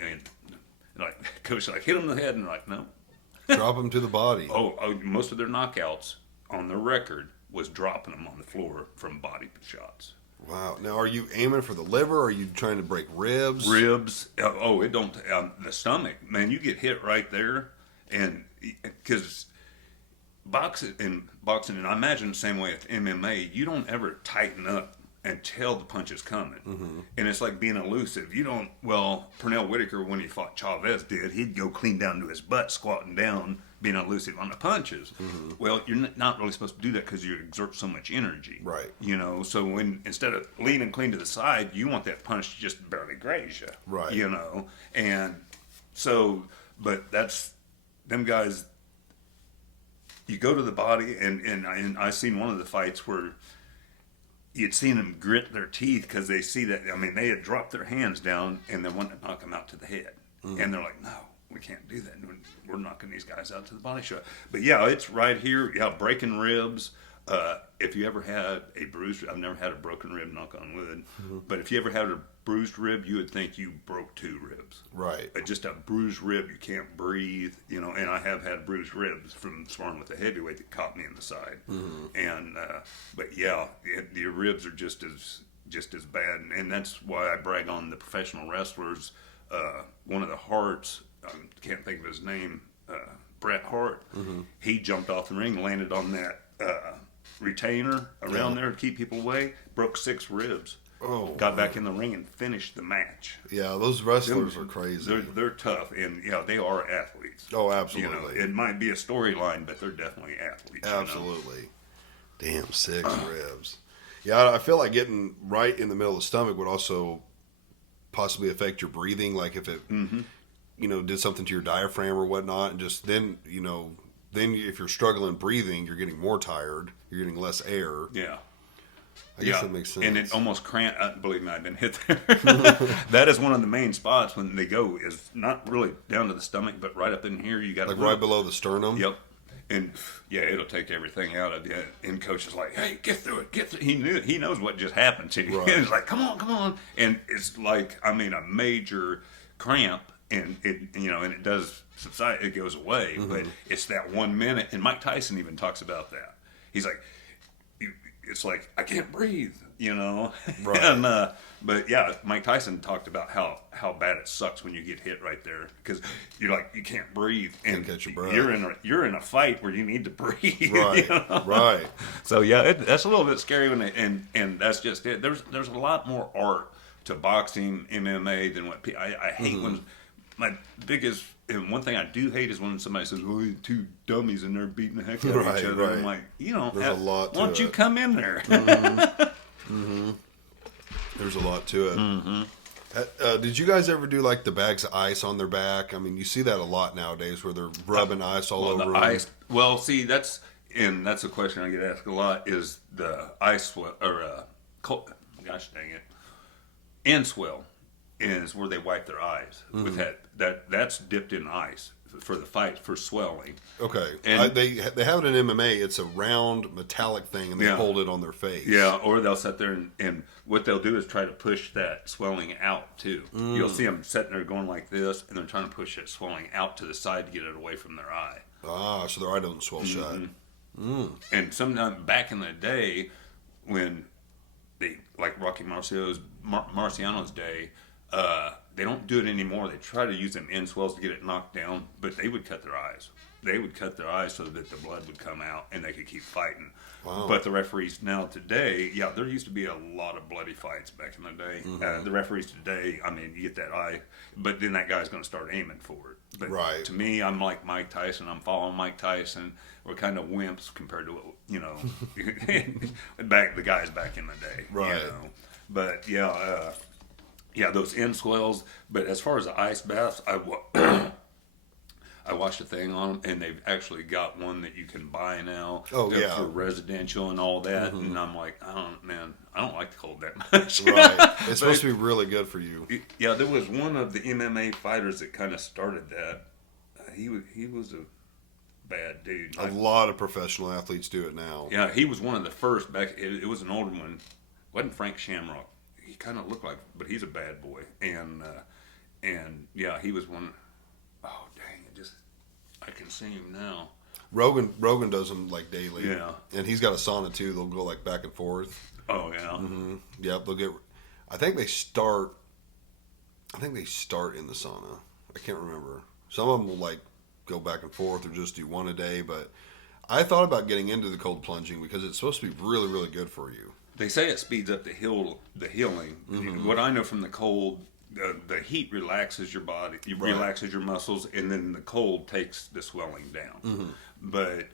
and like coach like hit him in the head, and they're like, no. Drop them to the body. Oh, most of their knockouts on their record was dropping them on the floor from body shots. Wow. Now, are you aiming for the liver? Or are you trying to break ribs? Ribs. Oh, it don't. The stomach, man. You get hit right there, and because boxing, and I imagine the same way with MMA, you don't ever tighten up until the punch is coming, and it's like being elusive. You don't. Well, Pernell Whitaker, when he fought Chavez, he'd go clean down to his butt, squatting down, being elusive on the punches. Well, you're not really supposed to do that because you exert so much energy, Right. You know, so when instead of leaning clean to the side, you want that punch to just barely graze you, Right. You know, and so, but that's them guys. You go to the body, and I seen one of the fights where you'd seen them grit their teeth because they see that. I mean, they had dropped their hands down and they wanted to knock them out to the head, and they're like, no. We can't do that. We're knocking these guys out to the body shot. But yeah, it's right here. Yeah, breaking ribs. If you ever had a bruised, I've never had a broken rib, knock on wood. But if you ever had a bruised rib, you would think you broke 2 ribs. Right. Just a bruised rib, you can't breathe. You know, and I have had bruised ribs from sparring with a heavyweight that caught me in the side. And but yeah, your ribs are just as bad, and that's why I brag on the professional wrestlers. One of the Harts. I can't think of his name, Bret Hart. He jumped off the ring, landed on that retainer around there to keep people away, broke 6 ribs. Oh, got back in the ring and finished the match. Yeah, those wrestlers are crazy. They're tough, and yeah, they are athletes. Oh, absolutely. You know, it might be a storyline, but they're definitely athletes. Absolutely. You know? Damn, 6 ribs. Yeah, I feel like getting right in the middle of the stomach would also possibly affect your breathing, like if it did something to your diaphragm or whatnot, and just then if you're struggling breathing, you're getting more tired, you're getting less air. Yeah. I guess that makes sense. And it almost cramped. Believe me, I've been hit there. That is one of the main spots when they go, is not really down to the stomach, but right up in here. You got like right below the sternum. Yep. And yeah, it'll take everything out of you. And coach is like, "Hey, get through it, get through." He knows what just happened to you. Right. He's like, "Come on!" And it's like, a major cramp. And it, and it does subside. It goes away, but it's that 1 minute. And Mike Tyson even talks about that. He's like, it's like I can't breathe, Right. And but yeah, Mike Tyson talked about how bad it sucks when you get hit right there because you're like you can't breathe and catch your breath. You're in a fight where you need to breathe. Right. Right. So yeah, that's a little bit scary and that's just it. There's a lot more art to boxing, MMA than what I hate when. My biggest, and one thing I do hate is when somebody says, "Oh, 2 dummies in there beating the heck out of each other." Right. I'm like, There's a lot to why don't you it. come in there? There's a lot to it. Did you guys ever do like the bags of ice on their back? I mean, you see that a lot nowadays where they're rubbing ice all over The them. ice. Well, see, that's a question I get asked a lot: is the ice gosh dang it, N-Swell is where they wipe their eyes with that's dipped in ice for the fight for swelling. Okay, And they have it in MMA. It's a round metallic thing, and they hold it on their face. Yeah, or they'll sit there and what they'll do is try to push that swelling out too. You'll see them sitting there going like this, and they're trying to push that swelling out to the side to get it away from their eye. Ah, so their eye doesn't swell shut. And sometime back in the day, when they like Rocky Marciano's day. They don't do it anymore. They try to use them N-Swells to get it knocked down, but they would cut their eyes. They would cut their eyes so that the blood would come out and they could keep fighting. Wow. But the referees now today, there used to be a lot of bloody fights back in the day. The referees today, you get that eye, but then that guy's going to start aiming for it. But Right. to me, I'm like Mike Tyson. I'm following Mike Tyson. We're kind of wimps compared to what, the guys back in the day. Right. But yeah, those N-Swells. But as far as the ice baths, I watched a thing on them, and they've actually got one that you can buy now. Oh, yeah. For residential and all that. And I'm like, I don't like the cold that much. Right. It's supposed to be really good for you. Yeah, there was one of the MMA fighters that kind of started that. He was a bad dude. A lot of professional athletes do it now. Yeah, he was one of the first back. It was an older one. It wasn't Frank Shamrock. He kind of looked like, but he's a bad boy. And And yeah, he was one. Oh dang! I can see him now. Rogan does them like daily. Yeah. And he's got a sauna too. They'll go like back and forth. Oh yeah. Mm-hmm. Yep. They'll get. I think they start. I think they start in the sauna. I can't remember. Some of them will like go back and forth or just do one a day. But I thought about getting into the cold plunging because it's supposed to be really, really good for you. They say it speeds up the healing. Mm-hmm. What I know from the cold, the heat relaxes your body, relaxes your muscles, and then the cold takes the swelling down. Mm-hmm. But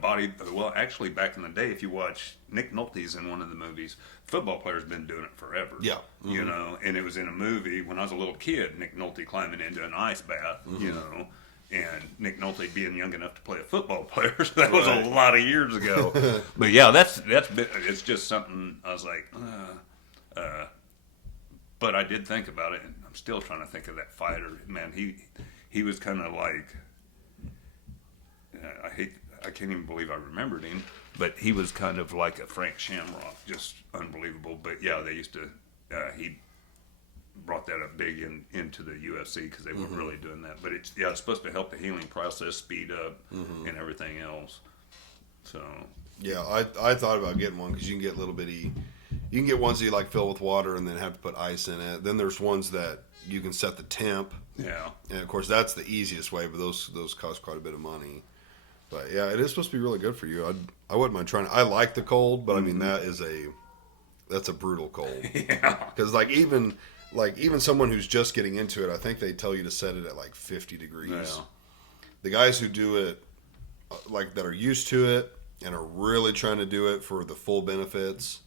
body. Well, actually, back in the day, if you watch Nick Nolte's in one of the movies, football players been doing it forever. Yeah. Mm-hmm. You know, and it was in a movie when I was a little kid. Nick Nolte climbing into an ice bath. Mm-hmm. You know. And Nick Nolte being young enough to play a football player, so that was a lot of years ago. But yeah, it's just something I was like, but I did think about it, and I'm still trying to think of that fighter. Man, he was kind of like, I can't even believe I remembered him, but he was kind of like a Frank Shamrock, just unbelievable. But yeah, they used to, he brought that up big into the UFC because they were really doing that. But it's supposed to help the healing process speed up and everything else. So yeah, I thought about getting one because you can get little bitty. You can get ones that you like fill with water and then have to put ice in it. Then there's ones that you can set the temp. yeah, And of course that's the easiest way, but those cost quite a bit of money. But yeah, it is supposed to be really good for you. I wouldn't mind trying. I like the cold, but I mean that's a brutal cold. yeah, Because even someone who's just getting into it, I think they tell you to set it at like 50 degrees. yeah. The guys who do it, like that are used to it and are really trying to do it for the full benefits,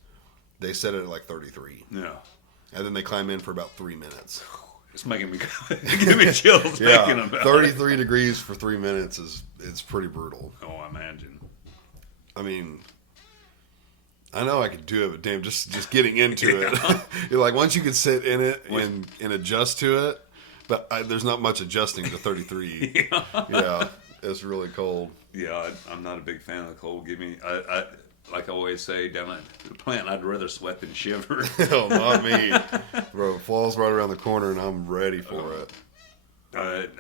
they set it at like 33. Yeah. And then they climb in for about 3 minutes. It's making me give me chills thinking Yeah, about 33 degrees for 3 minutes it's pretty brutal. it. Oh, I imagine. I mean, I know I could do it, but damn, just getting into it. You're like, once you can sit in it and adjust to it, but there's not much adjusting to 33. Yeah, it's really cold. Yeah, I'm not a big fan of the cold. Give me, I like I always say, down at the plant, I'd rather sweat than shiver. Oh, not me. Bro, fall's right around the corner and I'm ready for it.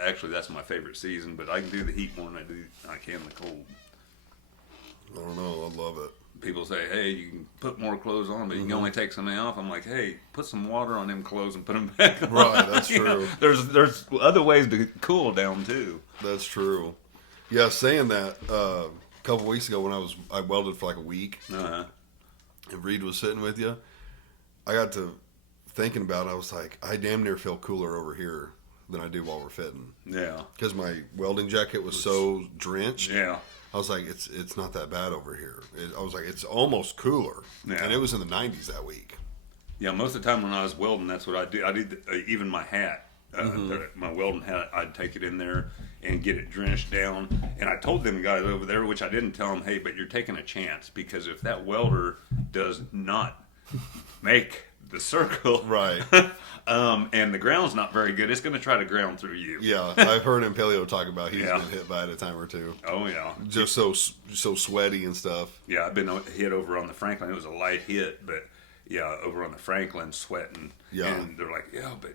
Actually, that's my favorite season, but I can do the heat more than I can the cold. I don't know, I love it. People say, hey, you can put more clothes on, but you can only take something off. I'm like, hey, put some water on them clothes and put them back on. Right, that's You know, true. there's other ways to cool down, too. That's true. Yeah, saying that, a couple weeks ago when I welded for like a week, Uh-huh. and Reed was sitting with you, I got to thinking about it. I was like, I damn near feel cooler over here than I do while we're fitting. Yeah. Because my welding jacket was so drenched. Yeah. I was like, it's not that bad over here. I was like, it's almost cooler. Yeah. And it was in the 90s that week. Yeah, most of the time when I was welding, that's what I do. I did even my hat, my welding hat. I'd take it in there and get it drenched down. And I told them guys over there, which I didn't tell them, hey, but you're taking a chance because if that welder does not make the circle, Right. and the ground's not very good, it's going to try to ground through you. Yeah, I've heard Impelio talk about he's Yeah. been hit by it a time or two. Oh yeah. Just so sweaty and stuff. Yeah, I've been hit over on the Franklin. It was a light hit, but yeah, over on the Franklin, sweating. Yeah. And they're like, yeah, but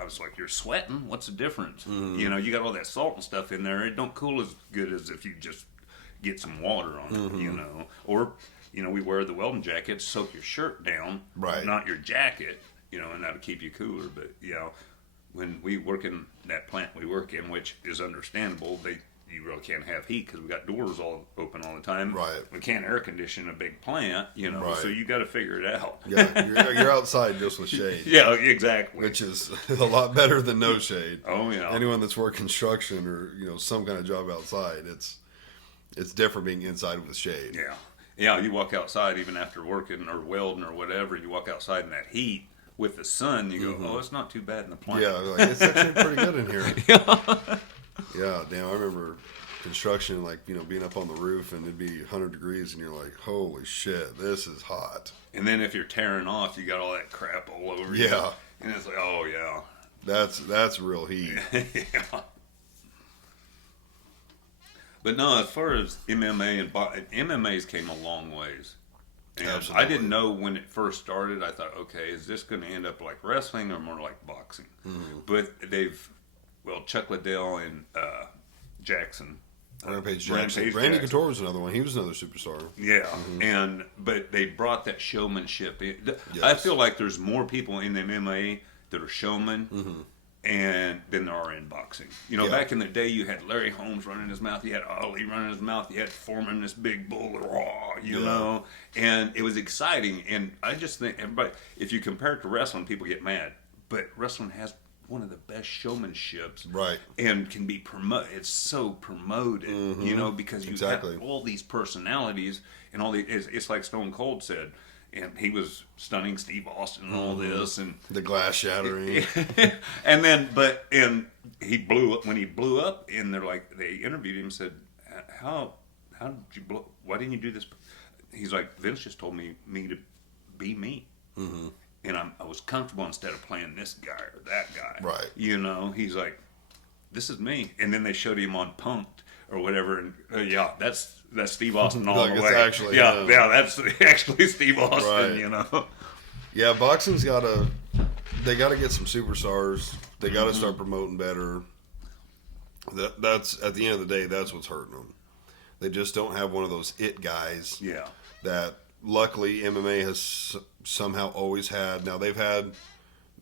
I was like, you're sweating? What's the difference? You know, you got all that salt and stuff in there. It don't cool as good as if you just get some water on it, you know. Or, you know, we wear the welding jacket, soak your shirt down, Right. not your jacket, you know, and that'll keep you cooler. But, yeah, when we work in that plant we work in, which is understandable, you really can't have heat because we got doors all open all the time. Right. We can't air condition a big plant, you know, Right. so you got to figure it out. Yeah, you're outside just with shade. Yeah, exactly. Which is a lot better than no shade. Oh, yeah. Anyone that's worked construction or some kind of job outside, it's different being inside with shade. Yeah. Yeah, you walk outside even after working or welding or whatever, you walk outside in that heat with the sun, you go, oh, it's not too bad in the plant. Yeah, like, it's actually pretty good in here. Yeah, damn, I remember construction, like, being up on the roof and it'd be 100 degrees and you're like, holy shit, this is hot. And then if you're tearing off, you got all that crap all over you. Yeah. And it's like, oh, yeah. That's real heat. Yeah. But no, as far as MMA and MMA's came a long ways. And Absolutely. I didn't know when it first started. I thought, okay, is this going to end up like wrestling or more like boxing? But Chuck Liddell and Jackson. Rampage Jackson. Rampage Randy Jackson. Couture was another one. He was another superstar. Yeah, but they brought that showmanship. I Yes. feel like there's more people in the MMA that are showmen, and than there are in boxing. You know, Yeah. back in the day, you had Larry Holmes running his mouth, you had Ali running his mouth, you had Foreman, this big bull, raw, you Yeah. know, and it was exciting. And I just think everybody, if you compare it to wrestling, people get mad, but wrestling has one of the best showmanships, Right. and can be promoted. It's so promoted, you know, because you Exactly. have all these personalities and all the. It's like Stone Cold said, and he was stunning Steve Austin and all this, and The glass shattering. and he blew up when he blew up, and they're like, they interviewed him and said, how did you blow? Why didn't you do this? He's like, Vince just told me to be me. And I was comfortable instead of playing this guy or that guy. Right. You know, he's like, this is me. And then they showed him on Punked or whatever, and yeah, that's Steve Austin all Like the it's way. actually yeah, him. yeah, that's actually Steve Austin. Right. You know. Yeah, boxing's they gotta get some superstars. They gotta start promoting better. That's at the end of the day, that's what's hurting them. They just don't have one of those it guys Yeah. that luckily MMA has somehow always had. Now they've had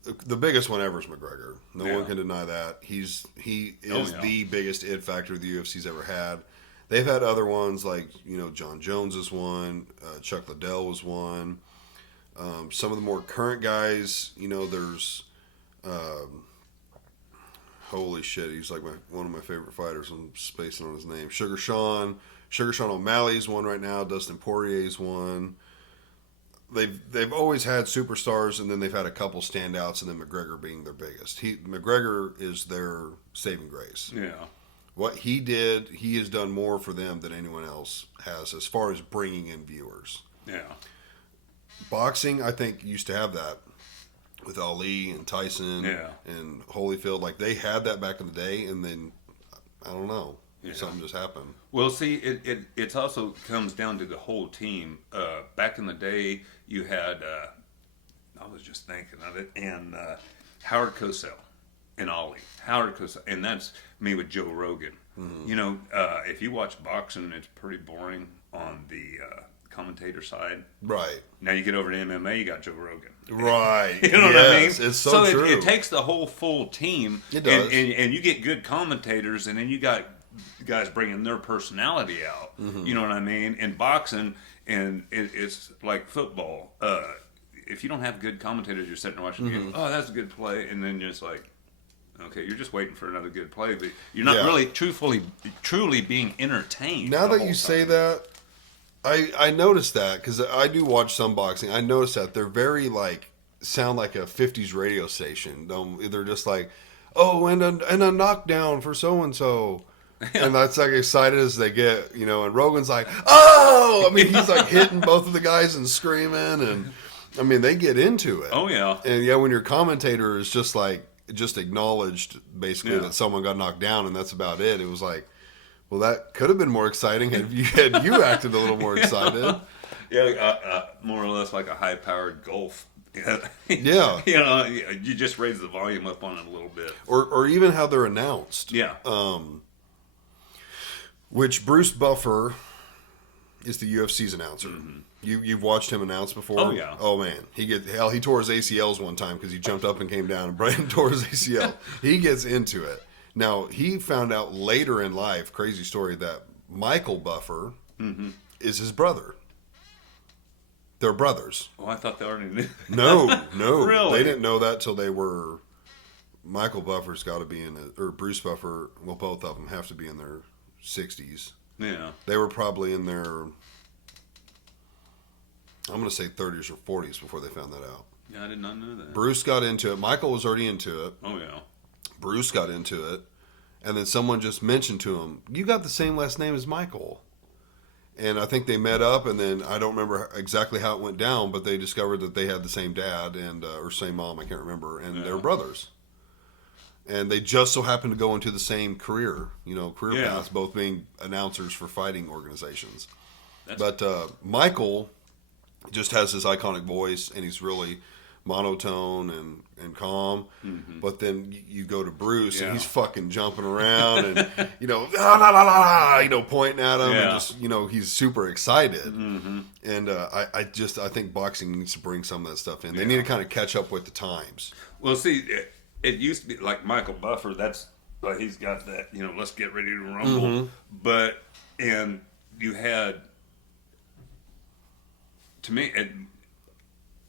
the biggest one ever is McGregor. No Yeah. one can deny that. He is Oh, yeah. the biggest it factor the UFC's ever had. They've had other ones like John Jones is one, Chuck Liddell was one. Some of the more current guys, there's holy shit, he's like one of my favorite fighters. I'm spacing on his name. Sugar Sean O'Malley's one right now. Dustin Poirier's one. They've always had superstars, and then they've had a couple standouts, and then McGregor being their biggest. McGregor is their saving grace. Yeah. What he did, he has done more for them than anyone else has as far as bringing in viewers. Yeah. Boxing, I think, used to have that with Ali and Tyson and Holyfield. Like, they had that back in the day, and then, I don't know, something just happened. Well, see, it also comes down to the whole team. Back in the day, you had, I was just thinking of it, and Howard Cosell and Ali. Howard Cosell, and that's me with Joe Rogan. Mm-hmm. If you watch boxing, it's pretty boring on the commentator side. Right. Now you get over to MMA, you got Joe Rogan. Right. You know what I mean? It's so true. It takes the whole full team. It does. And you get good commentators, and then you got guys bringing their personality out. Mm-hmm. You know what I mean? In boxing, and it's like football. If you don't have good commentators, you're sitting there watching the game. Oh, that's a good play, and then you're just like, okay, you're just waiting for another good play, but you're not really truly being entertained. Now the that whole you say time. that, I noticed that because I do watch some boxing. I noticed that they're very sound like a 50s radio station. They're just like, oh, and a knockdown for so and so. And that's like excited as they get, and Rogan's like, oh, I mean, he's like hitting both of the guys and screaming, and I mean, they get into it. Oh yeah. And yeah, when your commentator is just acknowledged basically that someone got knocked down and that's about it. It was like, well, that could have been more exciting had you acted a little more excited. Yeah, more or less like a high-powered Golf. Yeah. You just raise the volume up on it a little bit. Or even how they're announced. Yeah. Which Bruce Buffer is the UFC's announcer. Mm-hmm. You've watched him announce before? Oh, yeah. Oh, man. He tore his ACLs one time because he jumped up and came down and Brandon tore his ACL. He gets into it. Now, he found out later in life, crazy story, that Michael Buffer is his brother. They're brothers. Oh, I thought they already knew. No. Really? They didn't know that till they were... Michael Buffer's got to be or Bruce Buffer, well, both of them have to be in their 60s. Yeah. They were probably in their, I'm going to say 30s or 40s before they found that out. Yeah, I did not know that. Bruce got into it. Michael was already into it. Oh, yeah. Bruce got into it. And then someone just mentioned to him, you got the same last name as Michael. And I think they met up, and then I don't remember exactly how it went down, but they discovered that they had the same dad and or same mom, I can't remember, and they were brothers. And they just so happened to go into the same career paths, both being announcers for fighting organizations. But Michael just has this iconic voice, and he's really monotone and calm. But then you go to Bruce, and he's fucking jumping around, and la la la la, pointing at him, and just he's super excited. And I think boxing needs to bring some of that stuff in. They need to kind of catch up with the times. Well, see, it used to be like Michael Buffer. That's like he's got that. Let's get ready to rumble. But and you had, to me,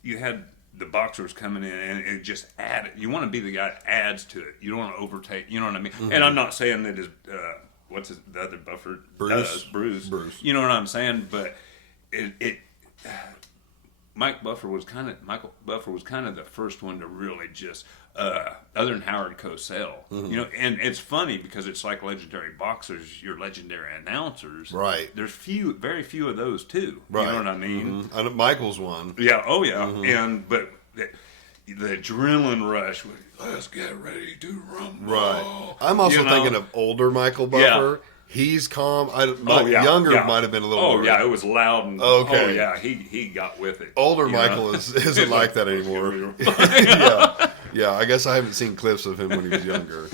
you had the boxers coming in, and it just added. You want to be the guy that adds to it. You don't want to overtake. You know what I mean? And I'm not saying that what's the other Buffer does, Bruce. You know what I'm saying? But Michael Buffer was kind of the first one to really just other than Howard Cosell, and it's funny because it's like legendary boxers, your legendary announcers, right? There's very few of those too. Right. You know what I mean? I know Michael's one. Yeah. Oh yeah. But the adrenaline rush. Let's get ready to rumble. Right. I'm also thinking of older Michael Buffer. Yeah. He's calm. Younger might have been a little. Oh more. yeah, it was loud and. Okay. Oh yeah, he got with it. Older Michael isn't like that anymore. Yeah. I guess I haven't seen clips of him when he was younger.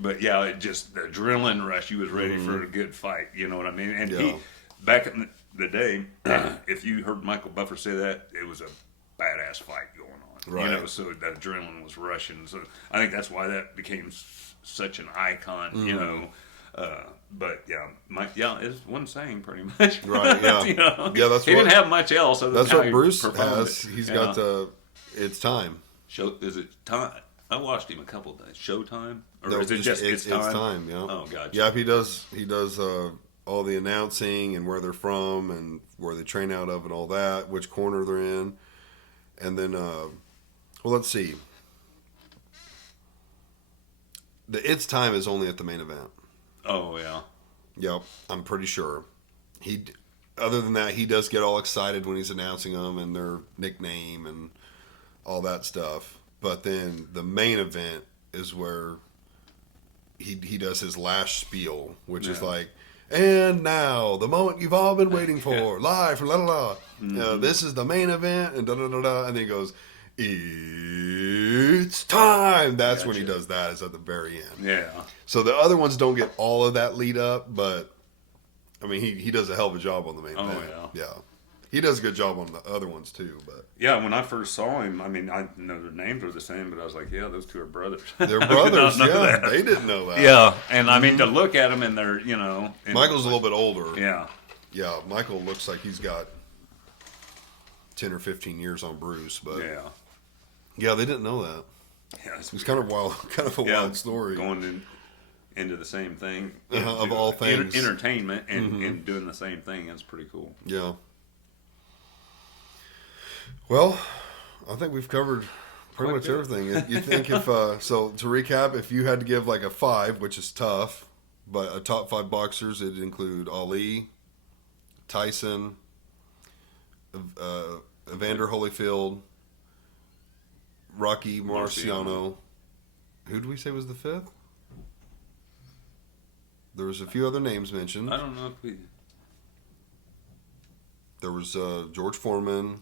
But yeah, it just the adrenaline rush. He was ready for a good fight. You know what I mean? And he back in the day, if you heard Michael Buffer say that, it was a badass fight going on. Right. So that adrenaline was rushing. So I think that's why that became such an icon. But it wasn't saying pretty much. Right. Yeah. Yeah. That's he didn't have much else. That's what Bruce has. It, He's got the. It's time. Is it time? I watched him a couple of days. Showtime, or No, is it just it's time? It's time. Yeah. Oh, gotcha. Yeah. He does all the announcing and where they're from and where they train out of and all that, which corner they're in, and then let's see. The It's Time is only at the main event. Oh yeah. Yep, I'm pretty sure. Other than that, he does get all excited when he's announcing them and their nickname and all that stuff. But then the main event is where he does his last spiel, which is like, and now the moment you've all been waiting for, live from la la la. This is the main event, and da da da da. And then he goes, it's time. That's when he does that. Is at the very end. Yeah. So the other ones don't get all of that lead up, but I mean, he does a hell of a job on the main event. Yeah. He does a good job on the other ones too, but yeah, when I first saw him, I mean, I know their names were the same, but I was like, yeah, those two are brothers. They're brothers. Yeah, they didn't know that. Yeah, and I mean to look at them and they're Michael's a little bit older. Yeah, Michael looks like he's got 10 or 15 years on Bruce, but yeah, they didn't know that. Yeah, it's kind of wild, wild story. Going into the same thing of all things, entertainment and doing the same thing. That's pretty cool. Yeah. Well, I think we've covered pretty much everything. You think so to recap, if you had to give like a 5, which is tough, but a top 5 boxers, it'd include Ali, Tyson, Evander Holyfield, Rocky Marciano. Who did we say was the 5th? There was a few other names mentioned. I don't know if we... There was George Foreman.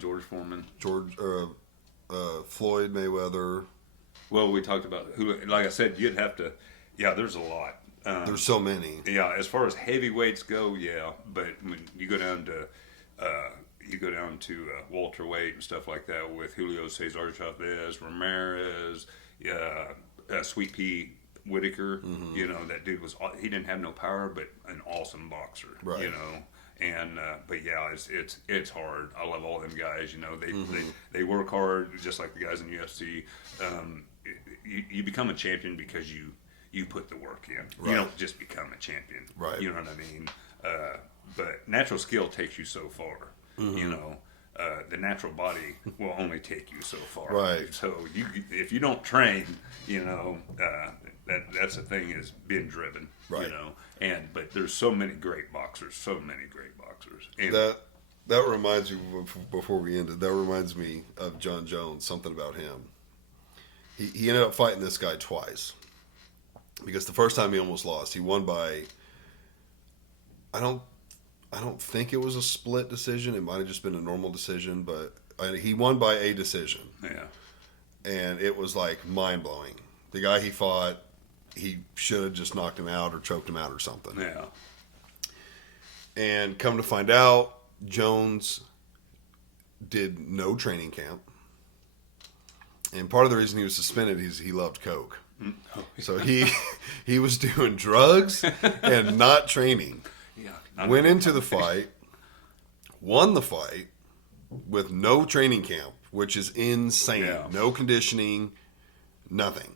George Foreman. Floyd Mayweather. Well, we talked about who. Like I said, you'd have to. Yeah, there's a lot. There's so many. Yeah, as far as heavyweights go, yeah. But when you go down to welterweight and stuff like that with Julio Cesar Chavez, Ramirez, Sweet Pea Whitaker. That dude he didn't have no power, but an awesome boxer. Right. And but yeah, it's hard. I love all them guys. They work hard just like the guys in UFC. You become a champion because you put the work in. Right. You don't just become a champion. Right. You know what I mean? But natural skill takes you so far. The natural body will only take you so far. Right. So if you don't train, that's the thing is being driven. Right. But there's so many great boxers. And that reminds me, before we ended, that reminds me of John Jones, something about him. He ended up fighting this guy twice. Because the first time he almost lost. He won by, I I don't think it was a split decision. It might have just been a normal decision, but he won by a decision. Yeah. And it was like mind blowing. The guy he fought, he should have just knocked him out or choked him out or something. Yeah. And come to find out, Jones did no training camp. And part of the reason he was suspended is he loved coke. So he was doing drugs and not training. Yeah. Went into the fight, won the fight with no training camp, which is insane. Yeah. No conditioning, nothing.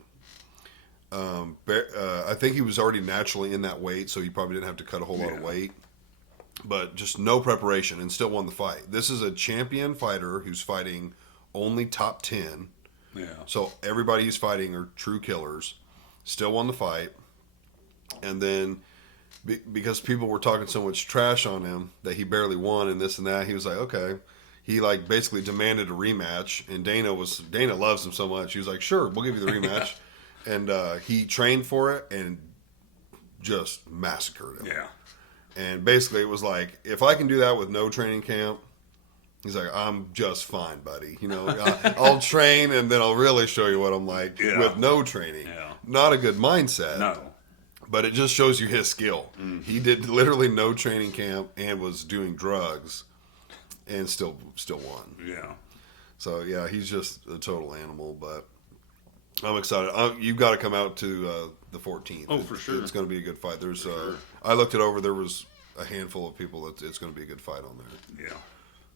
I think he was already naturally in that weight, so he probably didn't have to cut a whole lot of weight. But just no preparation and still won the fight. This is a champion fighter who's fighting only top 10. Yeah. So everybody he's fighting are true killers. Still won the fight. And then because people were talking so much trash on him that he barely won and this and that, he was like, okay. He like basically demanded a rematch, and Dana loves him so much. He was like, sure, we'll give you the rematch. And he trained for it and just massacred him. Yeah. And basically it was like, if I can do that with no training camp, he's like, I'm just fine, buddy. You know, I'll train and then I'll really show you what I'm like with no training. Yeah. Not a good mindset. No. But it just shows you his skill. He did literally no training camp and was doing drugs and still won. Yeah. So, yeah, he's just a total animal. But I'm excited. You've got to come out to the 14th. Oh, for sure. It's going to be a good fight. There's I looked it over. There was a handful of people that it's going to be a good fight on there. Yeah.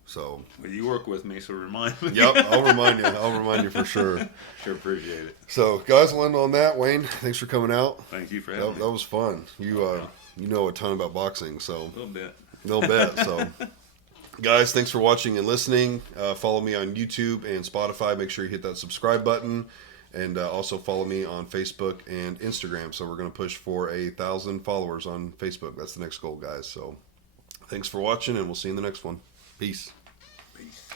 So. Well, you work with me, so remind me. Yep, I'll remind you. I'll remind you for sure. Sure appreciate it. So, guys, we'll end on that. Wayne, thanks for coming out. Thank you for having me. That was fun. You know a ton about boxing, so A little bit. a little bit. So, guys, thanks for watching and listening. Follow me on YouTube and Spotify. Make sure you hit that subscribe button, and also follow me on Facebook and Instagram. So we're going to push for 1,000 followers on Facebook. That's the next goal, guys. So, thanks for watching, and we'll see you in the next one. Peace. Peace.